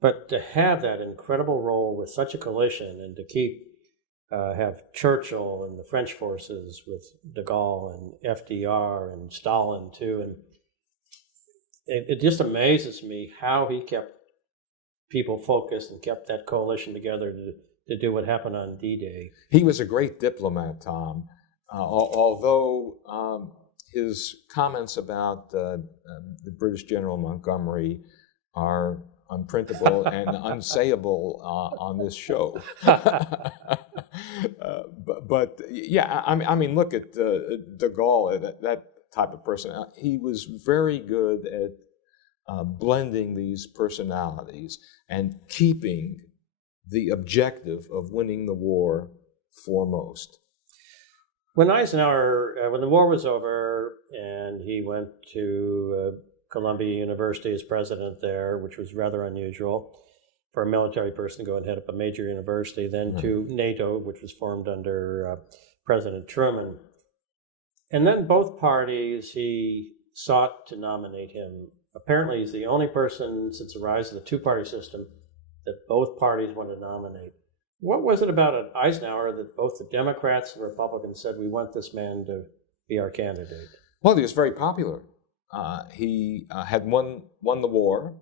But to have that incredible role with such a coalition and to have Churchill and the French forces with de Gaulle and FDR and Stalin too, and it just amazes me how he kept people focused and kept that coalition together to do what happened on D-Day. He was a great diplomat, Tom, although his comments about the British General Montgomery are unprintable and unsayable on this show. But yeah, I mean, look at de Gaulle, that type of person. He was very good at blending these personalities and keeping the objective of winning the war foremost. When Eisenhower, when the war was over and he went to Columbia University as president there, which was rather unusual for a military person to go and head up a major university, then to NATO, which was formed under President Truman. And then both parties, he sought to nominate him. Apparently, he's the only person since the rise of the two-party system that both parties want to nominate. What was it about Eisenhower that both the Democrats and Republicans said, we want this man to be our candidate? Well, he was very popular. He had won the war,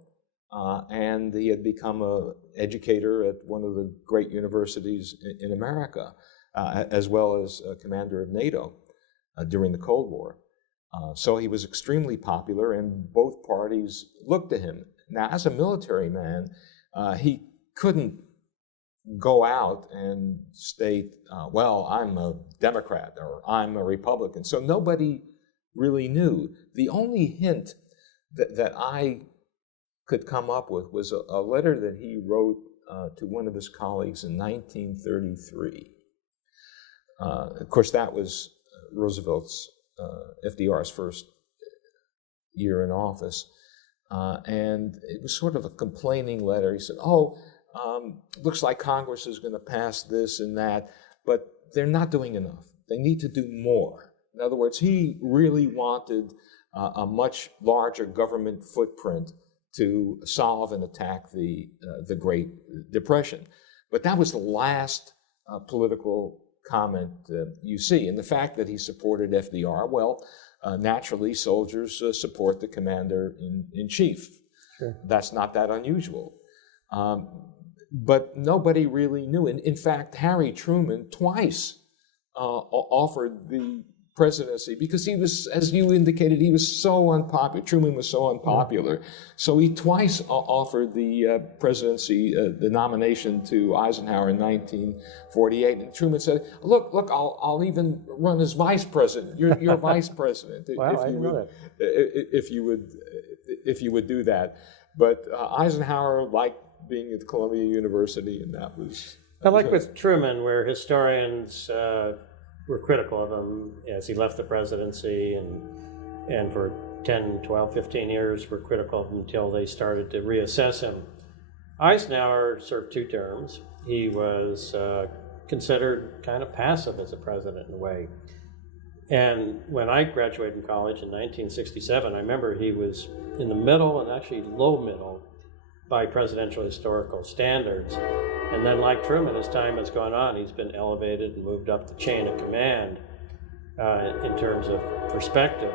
and he had become an educator at one of the great universities in America, as well as commander of NATO during the Cold War. So he was extremely popular, and both parties looked to him. Now, as a military man, he couldn't go out and state, well, I'm a Democrat or I'm a Republican. So nobody really knew. The only hint that I could come up with was a letter that he wrote to one of his colleagues in 1933. Of course, that was Roosevelt's, FDR's first year in office. And it was sort of a complaining letter. He said, looks like Congress is going to pass this and that, but they're not doing enough. They need to do more. In other words, he really wanted a much larger government footprint to solve and attack the Great Depression. But that was the last political comment you see. And the fact that he supported FDR, well, naturally, soldiers support the commander-in-chief. Sure. That's not that unusual. But nobody really knew. In fact, Harry Truman twice offered the presidency because he was, as you indicated, he was so unpopular. Truman was so unpopular. So he twice offered the presidency, the nomination to Eisenhower in 1948. And Truman said, look, I'll even run as vice president. You're vice president. Wow, I didn't know that. If you would do that. But Eisenhower liked being at Columbia University, and that was... I like with Truman, where historians were critical of him as he left the presidency, and for 10, 12, 15 years were critical of him until they started to reassess him. Eisenhower served 2 terms. He was considered kind of passive as a president in a way. And when I graduated from college in 1967, I remember he was in the middle, and actually low middle, by presidential historical standards. And then, like Truman, as time has gone on, he's been elevated and moved up the chain of command in terms of perspective.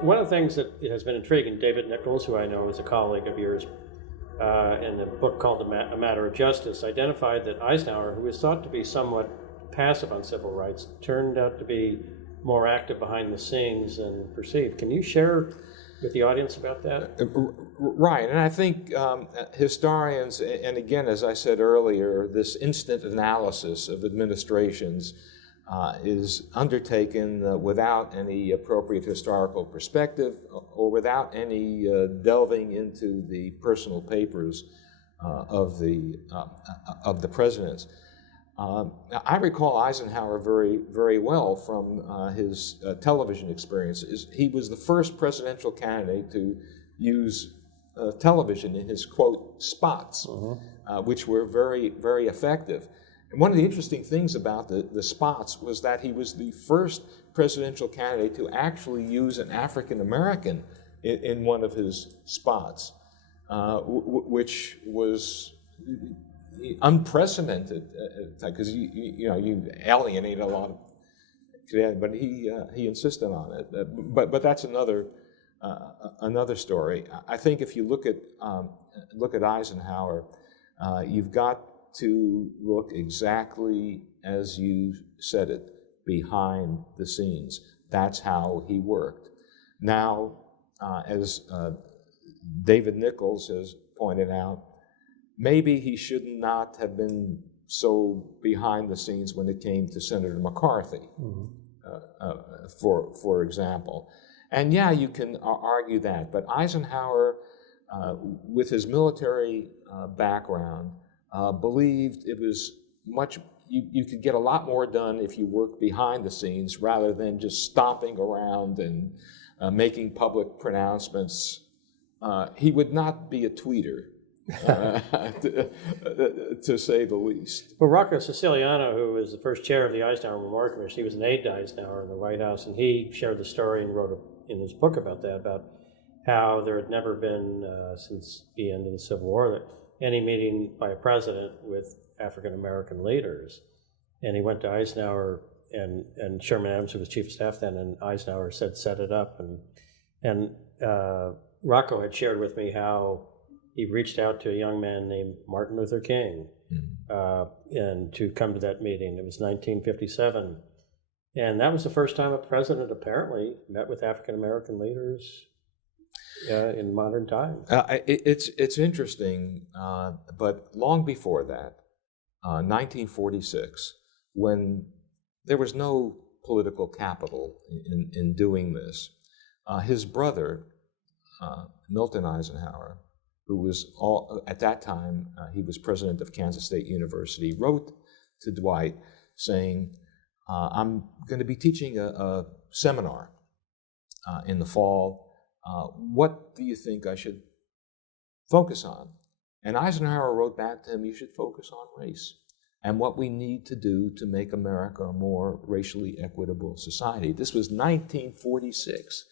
One of the things that has been intriguing, David Nichols, who I know is a colleague of yours, in the book called A Matter of Justice, identified that Eisenhower, who was thought to be somewhat passive on civil rights, turned out to be more active behind the scenes than perceived. Can you share with the audience about that? Right, and I think historians, and again, as I said earlier, this instant analysis of administrations is undertaken without any appropriate historical perspective or without any delving into the personal papers of the presidents. I recall Eisenhower very, very well from his television experiences. He was the first presidential candidate to use television in his, quote, spots, which were very, very effective. And one of the interesting things about the spots was that he was the first presidential candidate to actually use an African American in one of his spots, which was unprecedented, because you alienate a lot of, but he insisted on it. But that's another story. I think if you look at Eisenhower, you've got to look exactly as you said it, behind the scenes. That's how he worked. Now, as David Nichols has pointed out, maybe he should not have been so behind the scenes when it came to Senator McCarthy, for example. And yeah, you can argue that, but Eisenhower, with his military background, believed it was you could get a lot more done if you worked behind the scenes rather than just stomping around and making public pronouncements. He would not be a tweeter. To say the least. Well, Rocco Siciliano, who was the first chair of the Eisenhower Memorial Commission, he was an aide to Eisenhower in the White House, and he shared the story and wrote in his book about that, about how there had never been, since the end of the Civil War, any meeting by a president with African American leaders. And he went to Eisenhower and Sherman Adams, who was chief of staff then, and Eisenhower said, set it up. And Rocco had shared with me how he reached out to a young man named Martin Luther King and to come to that meeting. It was 1957. And that was the first time a president apparently met with African American leaders. in modern times. It's interesting, but long before that, 1946, when there was no political capital in doing this, his brother, Milton Eisenhower, who was at that time, he was president of Kansas State University, wrote to Dwight saying, I'm going to be teaching a seminar in the fall. What do you think I should focus on? And Eisenhower wrote back to him, you should focus on race and what we need to do to make America a more racially equitable society. This was 1946,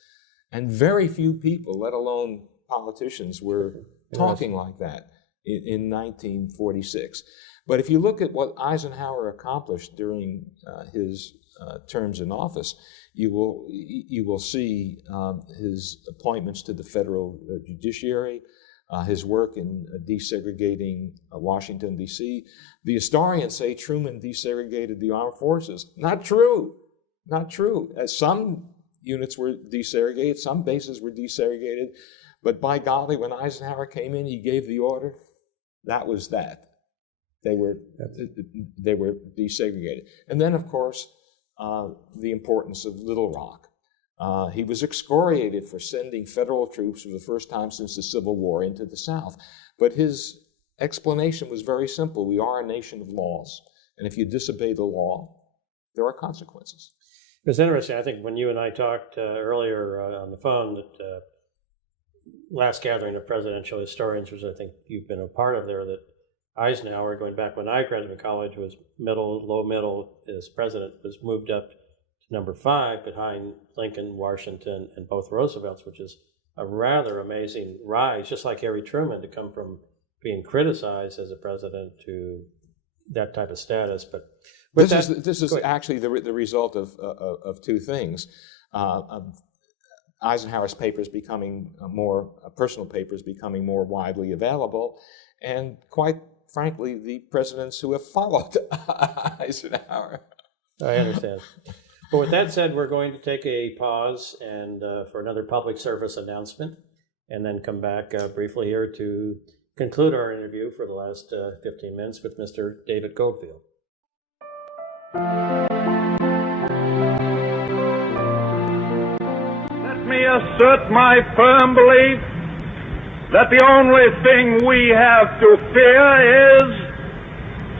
and very few people, let alone politicians, were talking like that in 1946. But if you look at what Eisenhower accomplished during his terms in office, you will see his appointments to the federal judiciary, his work in desegregating Washington, D.C. The historians say Truman desegregated the armed forces. Not true. Not true. Some units were desegregated, some bases were desegregated, but by golly, when Eisenhower came in, he gave the order. That was that. They were desegregated. And then, of course, the importance of Little Rock. He was excoriated for sending federal troops for the first time since the Civil War into the South. But his explanation was very simple. We are a nation of laws. And if you disobey the law, there are consequences. It's interesting. I think when you and I talked earlier on the phone, that last gathering of presidential historians, which I think you've been a part of there, that Eisenhower, going back when I graduated college, was low middle as president, was moved up to number 5 behind Lincoln, Washington, and both Roosevelts, which is a rather amazing rise, just like Harry Truman, to come from being criticized as a president to that type of status. But this is actually the result of two things. Eisenhower's papers becoming personal papers becoming more widely available, and quite frankly, the presidents who have followed Eisenhower. I understand. But with that said, we're going to take a pause and for another public service announcement, and then come back briefly here to conclude our interview for the last 15 minutes with Mr. David Goldfield. Let me assert my firm belief that the only thing we have to fear is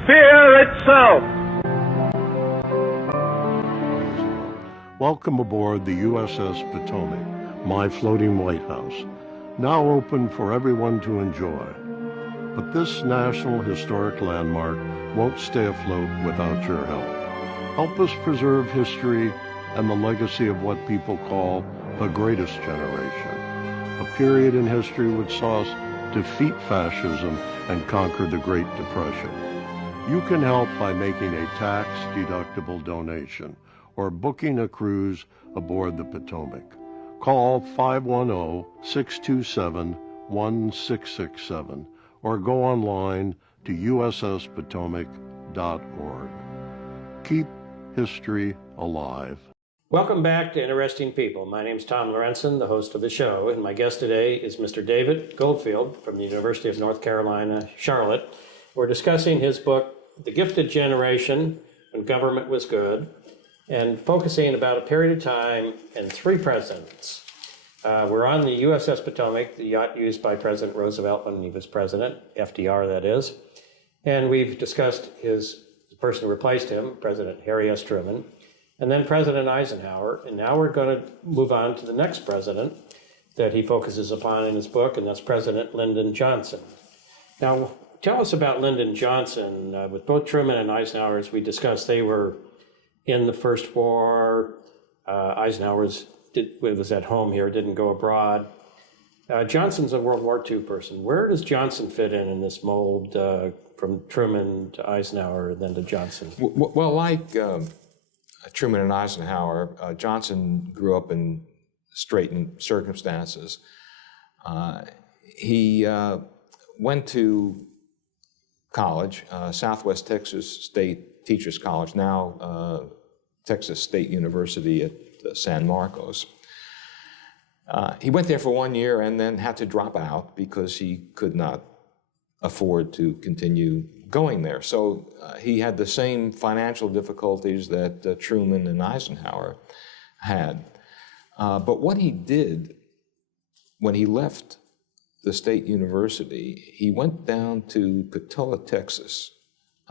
fear itself. Welcome aboard the USS Potomac, my floating White House, now open for everyone to enjoy. But this National Historic Landmark won't stay afloat without your help. Help us preserve history and the legacy of what people call the Greatest Generation, a period in history which saw us defeat fascism and conquer the Great Depression. You can help by making a tax-deductible donation or booking a cruise aboard the Potomac. Call 510-627-1667 or go online to usspotomac.org. Keep history alive. Welcome back to Interesting People. My name is Tom Lorentzen, the host of the show, and my guest today is Mr. David Goldfield from the University of North Carolina, Charlotte. We're discussing his book, The Gifted Generation, When Government Was Good, and focusing about a period of time and 3 presidents. We're on the USS Potomac, the yacht used by President Roosevelt when he was president, FDR that is, and we've discussed the person who replaced him, President Harry S. Truman, and then President Eisenhower, and now we're going to move on to the next president that he focuses upon in his book, and that's President Lyndon Johnson. Now, tell us about Lyndon Johnson. With both Truman and Eisenhower, as we discussed, they were in the First War. Eisenhower was at home here, didn't go abroad. Johnson's a World War II person. Where does Johnson fit in this mold from Truman to Eisenhower, then to Johnson? Well, like Truman and Eisenhower, Johnson grew up in straitened circumstances. He went to college, Southwest Texas State Teachers College, now Texas State University at San Marcos. He went there for 1 year and then had to drop out because he could not afford to continue going there. So he had the same financial difficulties that Truman and Eisenhower had. But what he did when he left the state university, he went down to Cotulla, Texas,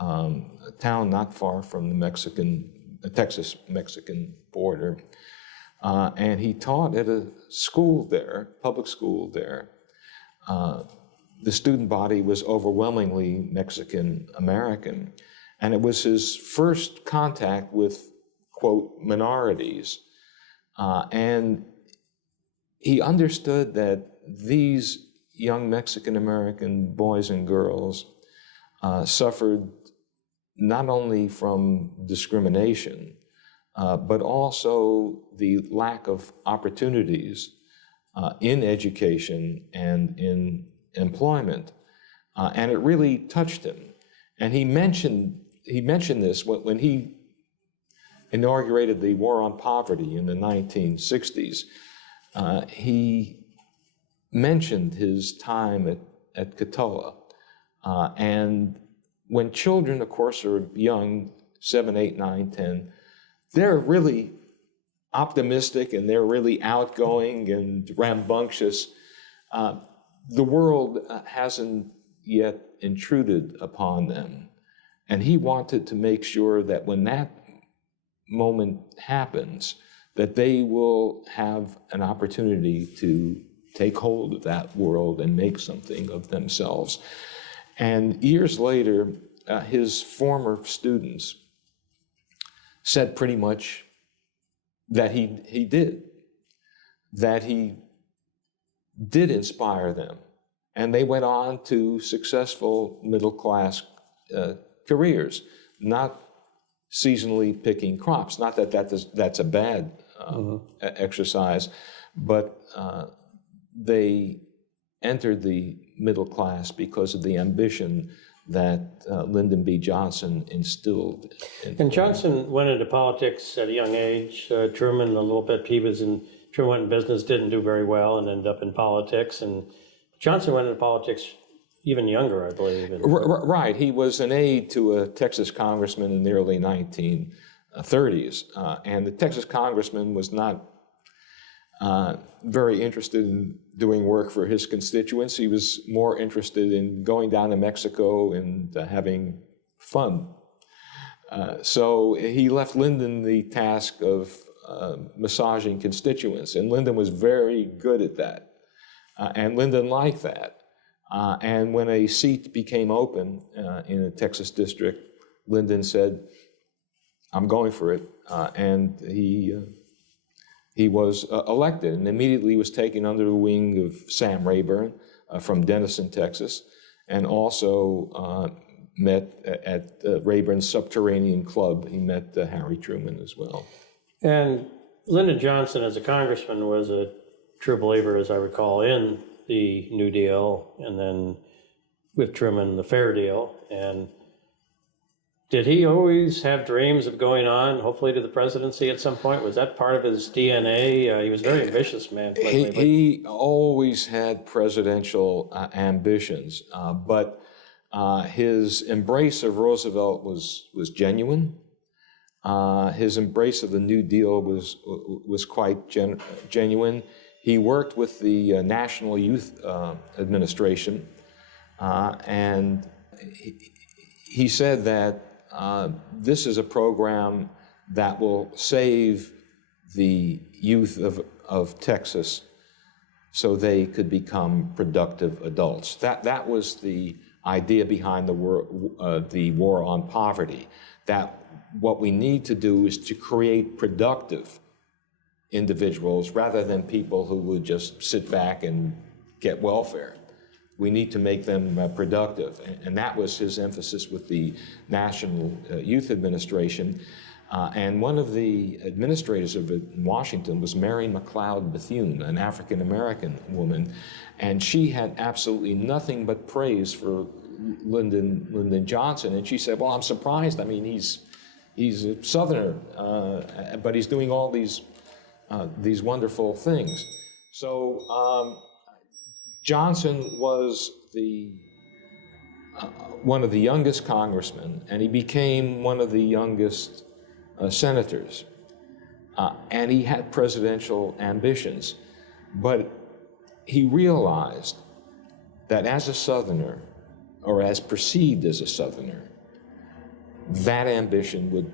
a town not far from the Texas-Mexican border. And he taught at a school there, public school there. The student body was overwhelmingly Mexican-American. And it was his first contact with, quote, minorities. And he understood that these young Mexican-American boys and girls suffered not only from discrimination, but also the lack of opportunities in education and in employment. And it really touched him. And he mentioned this when he inaugurated the War on Poverty in the 1960s. He mentioned his time at Cotulla. And when children, of course, are young, 7, 8, 9, 10, they're really optimistic and they're really outgoing and rambunctious. The world hasn't yet intruded upon them. And he wanted to make sure that when that moment happens, that they will have an opportunity to take hold of that world and make something of themselves. And years later, his former students said pretty much that he did inspire them. And they went on to successful middle-class careers, not seasonally picking crops. Not that that's a bad exercise, but they entered the middle class because of the ambition that Lyndon B. Johnson instilled. And Johnson went into politics at a young age. Truman, a little bit, Truman went in business, didn't do very well, and ended up in politics. And Johnson went into politics even younger, I believe. Right. He was an aide to a Texas congressman in the early 1930s. And the Texas congressman was not very interested in doing work for his constituents. He was more interested in going down to Mexico and having fun. So he left Lyndon the task of massaging constituents, and Lyndon was very good at that. And Lyndon liked that. And when a seat became open in a Texas district, Lyndon said, "I'm going for it." And he was elected and immediately was taken under the wing of Sam Rayburn from Denison, Texas, and also met at Rayburn's Subterranean Club. He met Harry Truman as well. And Lyndon Johnson, as a congressman, was a true believer, as I recall, in the New Deal, and then with Truman, the Fair Deal. And did he always have dreams of going on, hopefully, to the presidency at some point? Was that part of his DNA? He was a very ambitious man. He always had presidential ambitions, but his embrace of Roosevelt was genuine. His embrace of the New Deal was quite genuine. He worked with the National Youth Administration, and he said that this is a program that will save the youth of Texas so they could become productive adults. That was the idea behind the war on poverty, that what we need to do is to create productive individuals rather than people who would just sit back and get welfare. We need to make them productive. And that was his emphasis with the National Youth Administration. And one of the administrators of it in Washington was Mary Mcleod Bethune, an African-American woman. And she had absolutely nothing but praise for Lyndon Johnson. And she said, well, I'm surprised. I mean, he's a Southerner, but he's doing all these wonderful things. So Johnson was one of the youngest congressmen, and he became one of the youngest senators. And he had presidential ambitions. But he realized that as a Southerner, or as perceived as a Southerner, that ambition would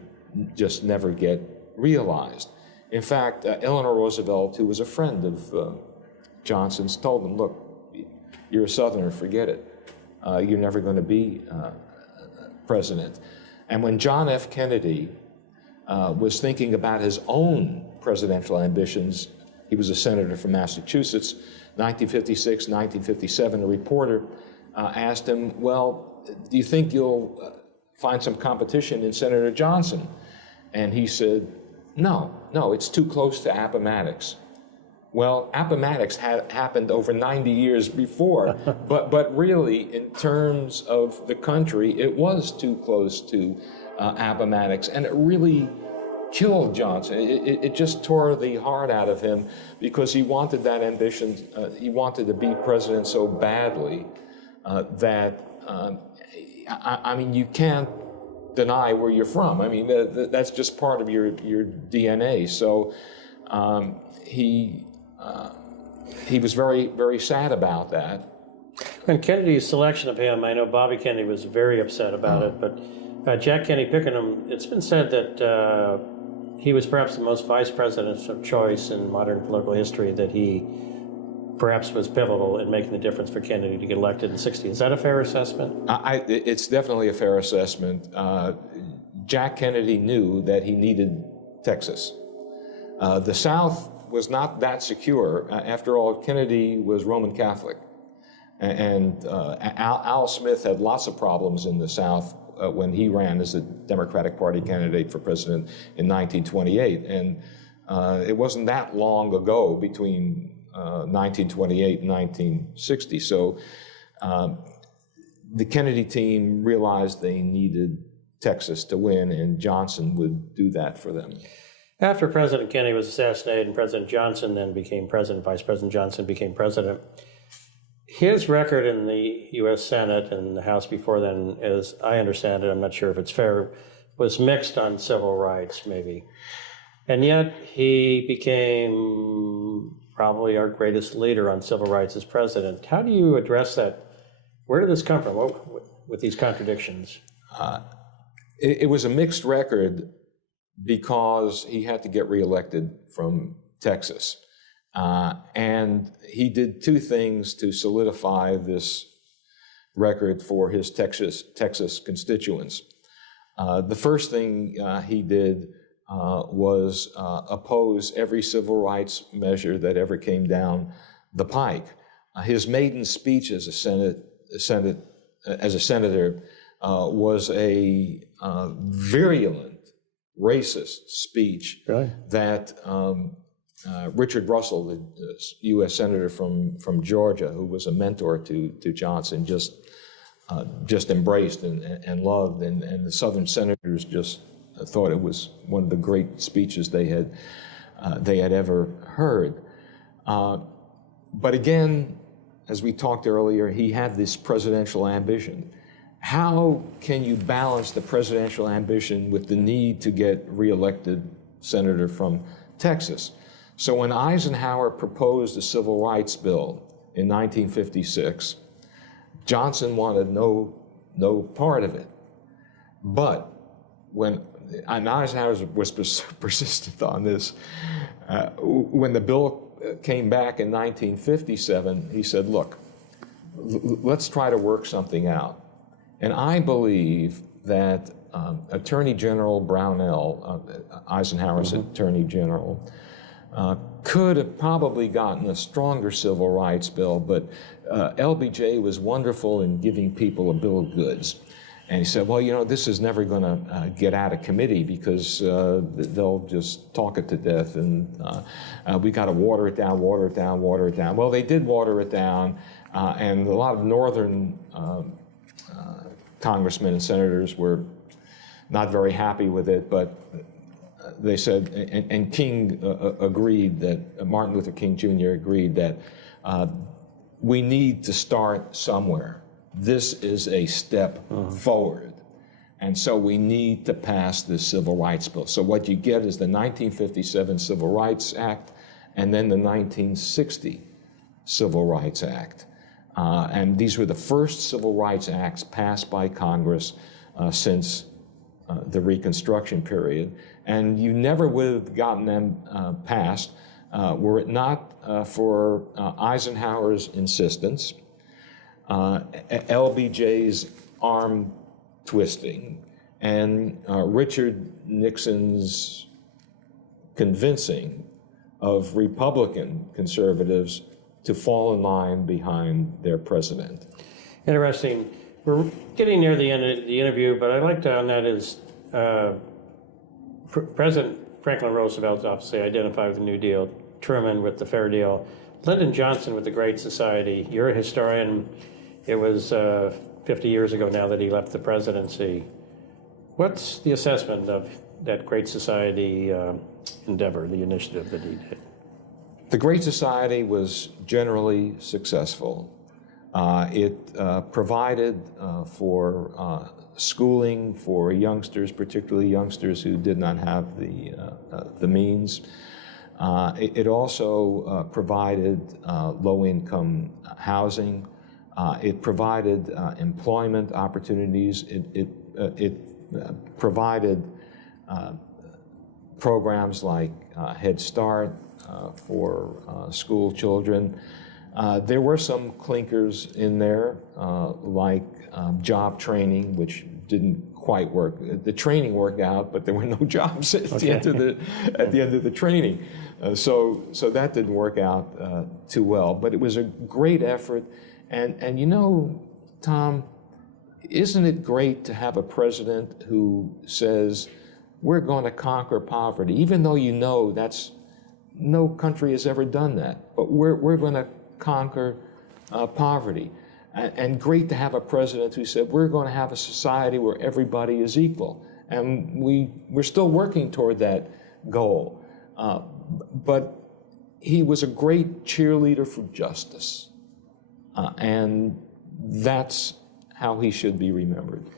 just never get realized. In fact, Eleanor Roosevelt, who was a friend of Johnson's, told him, look, you're a Southerner, forget it. You're never going to be president. And when John F. Kennedy was thinking about his own presidential ambitions, he was a senator from Massachusetts, 1956, 1957, a reporter asked him, well, do you think you'll find some competition in Senator Johnson? And he said, no, it's too close to Appomattox. Well, Appomattox had happened over 90 years before, but really, in terms of the country, it was too close to Appomattox, and it really killed Johnson. It just tore the heart out of him because he wanted that ambition. He wanted to be president so badly that, I mean, you can't deny where you're from. I mean, that's just part of your DNA. So he was very, very sad about that. And Kennedy's selection of him, I know Bobby Kennedy was very upset about it, but Jack Kennedy picking him, it's been said that he was perhaps the most vice president of choice in modern political history, that he perhaps was pivotal in making the difference for Kennedy to get elected in '60. Is that a fair assessment? It's definitely a fair assessment. Jack Kennedy knew that he needed Texas. The South was not that secure. After all, Kennedy was Roman Catholic. And Al Smith had lots of problems in the South when he ran as a Democratic Party candidate for president in 1928. And it wasn't that long ago between 1928 and 1960. So the Kennedy team realized they needed Texas to win, and Johnson would do that for them. After President Kennedy was assassinated and President Johnson then became president, Vice President Johnson became president, his record in the U.S. Senate and the House before then, as I understand it, I'm not sure if it's fair, was mixed on civil rights, maybe. And yet he became probably our greatest leader on civil rights as president. How do you address that? Where did this come from with these contradictions? It was a mixed record because he had to get reelected from Texas. And he did two things to solidify this record for his Texas constituents. The first thing he did was oppose every civil rights measure that ever came down the pike. His maiden speech as a senator was a virulent racist speech that Richard Russell, the U.S. Senator from Georgia, who was a mentor to Johnson, just embraced and loved, and the Southern senators just thought it was one of the great speeches they had ever heard. But again, as we talked earlier, he had this presidential ambition. How can you balance the presidential ambition with the need to get reelected senator from Texas? So when Eisenhower proposed the Civil Rights Bill in 1956, Johnson wanted no part of it. But when Eisenhower was persistent on this, when the bill came back in 1957, he said, look, let's try to work something out. And I believe that Attorney General Brownell, Eisenhower's Attorney General, could have probably gotten a stronger civil rights bill, but LBJ was wonderful in giving people a bill of goods. And he said, well, you know, this is never going to get out of committee because they'll just talk it to death, and we got to water it down, water it down, water it down. Well, they did water it down, and a lot of northern congressmen and senators were not very happy with it, but they said, and King agreed that, Martin Luther King Jr. agreed that we need to start somewhere. This is a step forward. And so we need to pass this Civil Rights Bill. So what you get is the 1957 Civil Rights Act and then the 1960 Civil Rights Act. And these were the first Civil Rights Acts passed by Congress since the Reconstruction period. And you never would have gotten them passed were it not for Eisenhower's insistence, LBJ's arm twisting, and Richard Nixon's convincing of Republican conservatives to fall in line behind their president. Interesting. We're getting near the end of the interview, but I'd like to on that is President Franklin Roosevelt obviously identified with the New Deal, Truman with the Fair Deal, Lyndon Johnson with the Great Society. You're a historian. It was 50 years ago now that he left the presidency. What's the assessment of that Great Society endeavor, the initiative that he did? The Great Society was generally successful. It provided for schooling for youngsters, particularly youngsters who did not have the means. It also provided low-income housing. It provided employment opportunities. It provided programs like Head Start for school children. There were some clinkers in there, like job training, which didn't quite work. The training worked out, but there were no jobs at the end of the training. So that didn't work out too well. But it was a great effort. And you know, Tom, isn't it great to have a president who says, we're going to conquer poverty, even though you know that's no country has ever done that, but we're going to conquer poverty. And great to have a president who said, we're going to have a society where everybody is equal. And we're still working toward that goal. But he was a great cheerleader for justice. And that's how he should be remembered.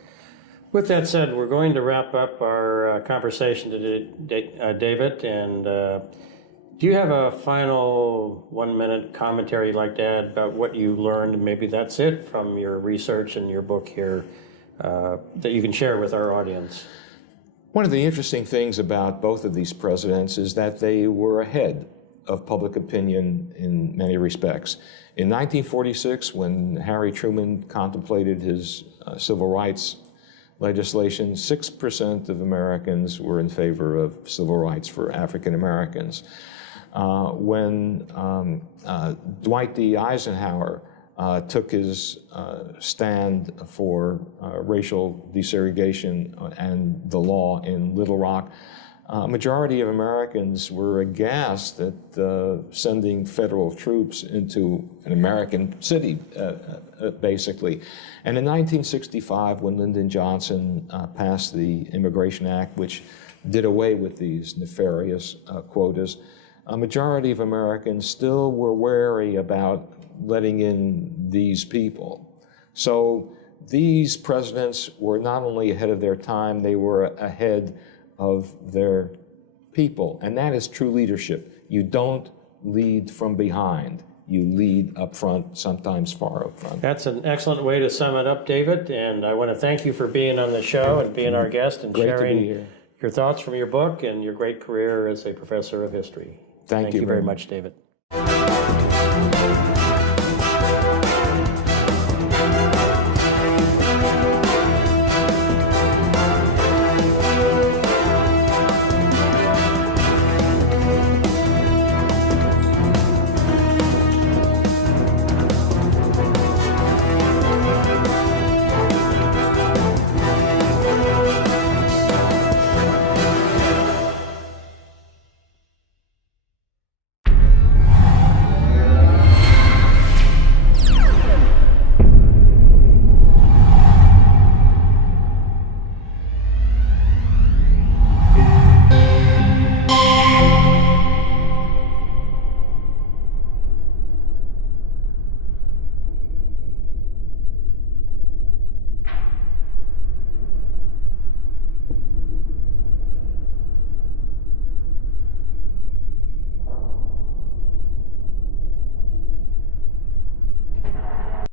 With that said, we're going to wrap up our conversation today, David. And do you have a final 1-minute commentary you'd like to add about what you learned? Maybe that's it from your research and your book here that you can share with our audience. One of the interesting things about both of these presidents is that they were ahead of public opinion in many respects. In 1946, when Harry Truman contemplated his civil rights legislation, 6% of Americans were in favor of civil rights for African Americans. When Dwight D. Eisenhower took his stand for racial desegregation and the law in Little Rock, a majority of Americans were aghast at sending federal troops into an American city, basically. And in 1965, when Lyndon Johnson passed the Immigration Act, which did away with these nefarious quotas, a majority of Americans still were wary about letting in these people. So these presidents were not only ahead of their time, they were ahead of their people. And that is true leadership. You don't lead from behind. You lead up front, sometimes far up front. That's an excellent way to sum it up, David. And I want to thank you for being on the show and being our guest and sharing your thoughts from your book and your great career as a professor of history. Thank you very much, David.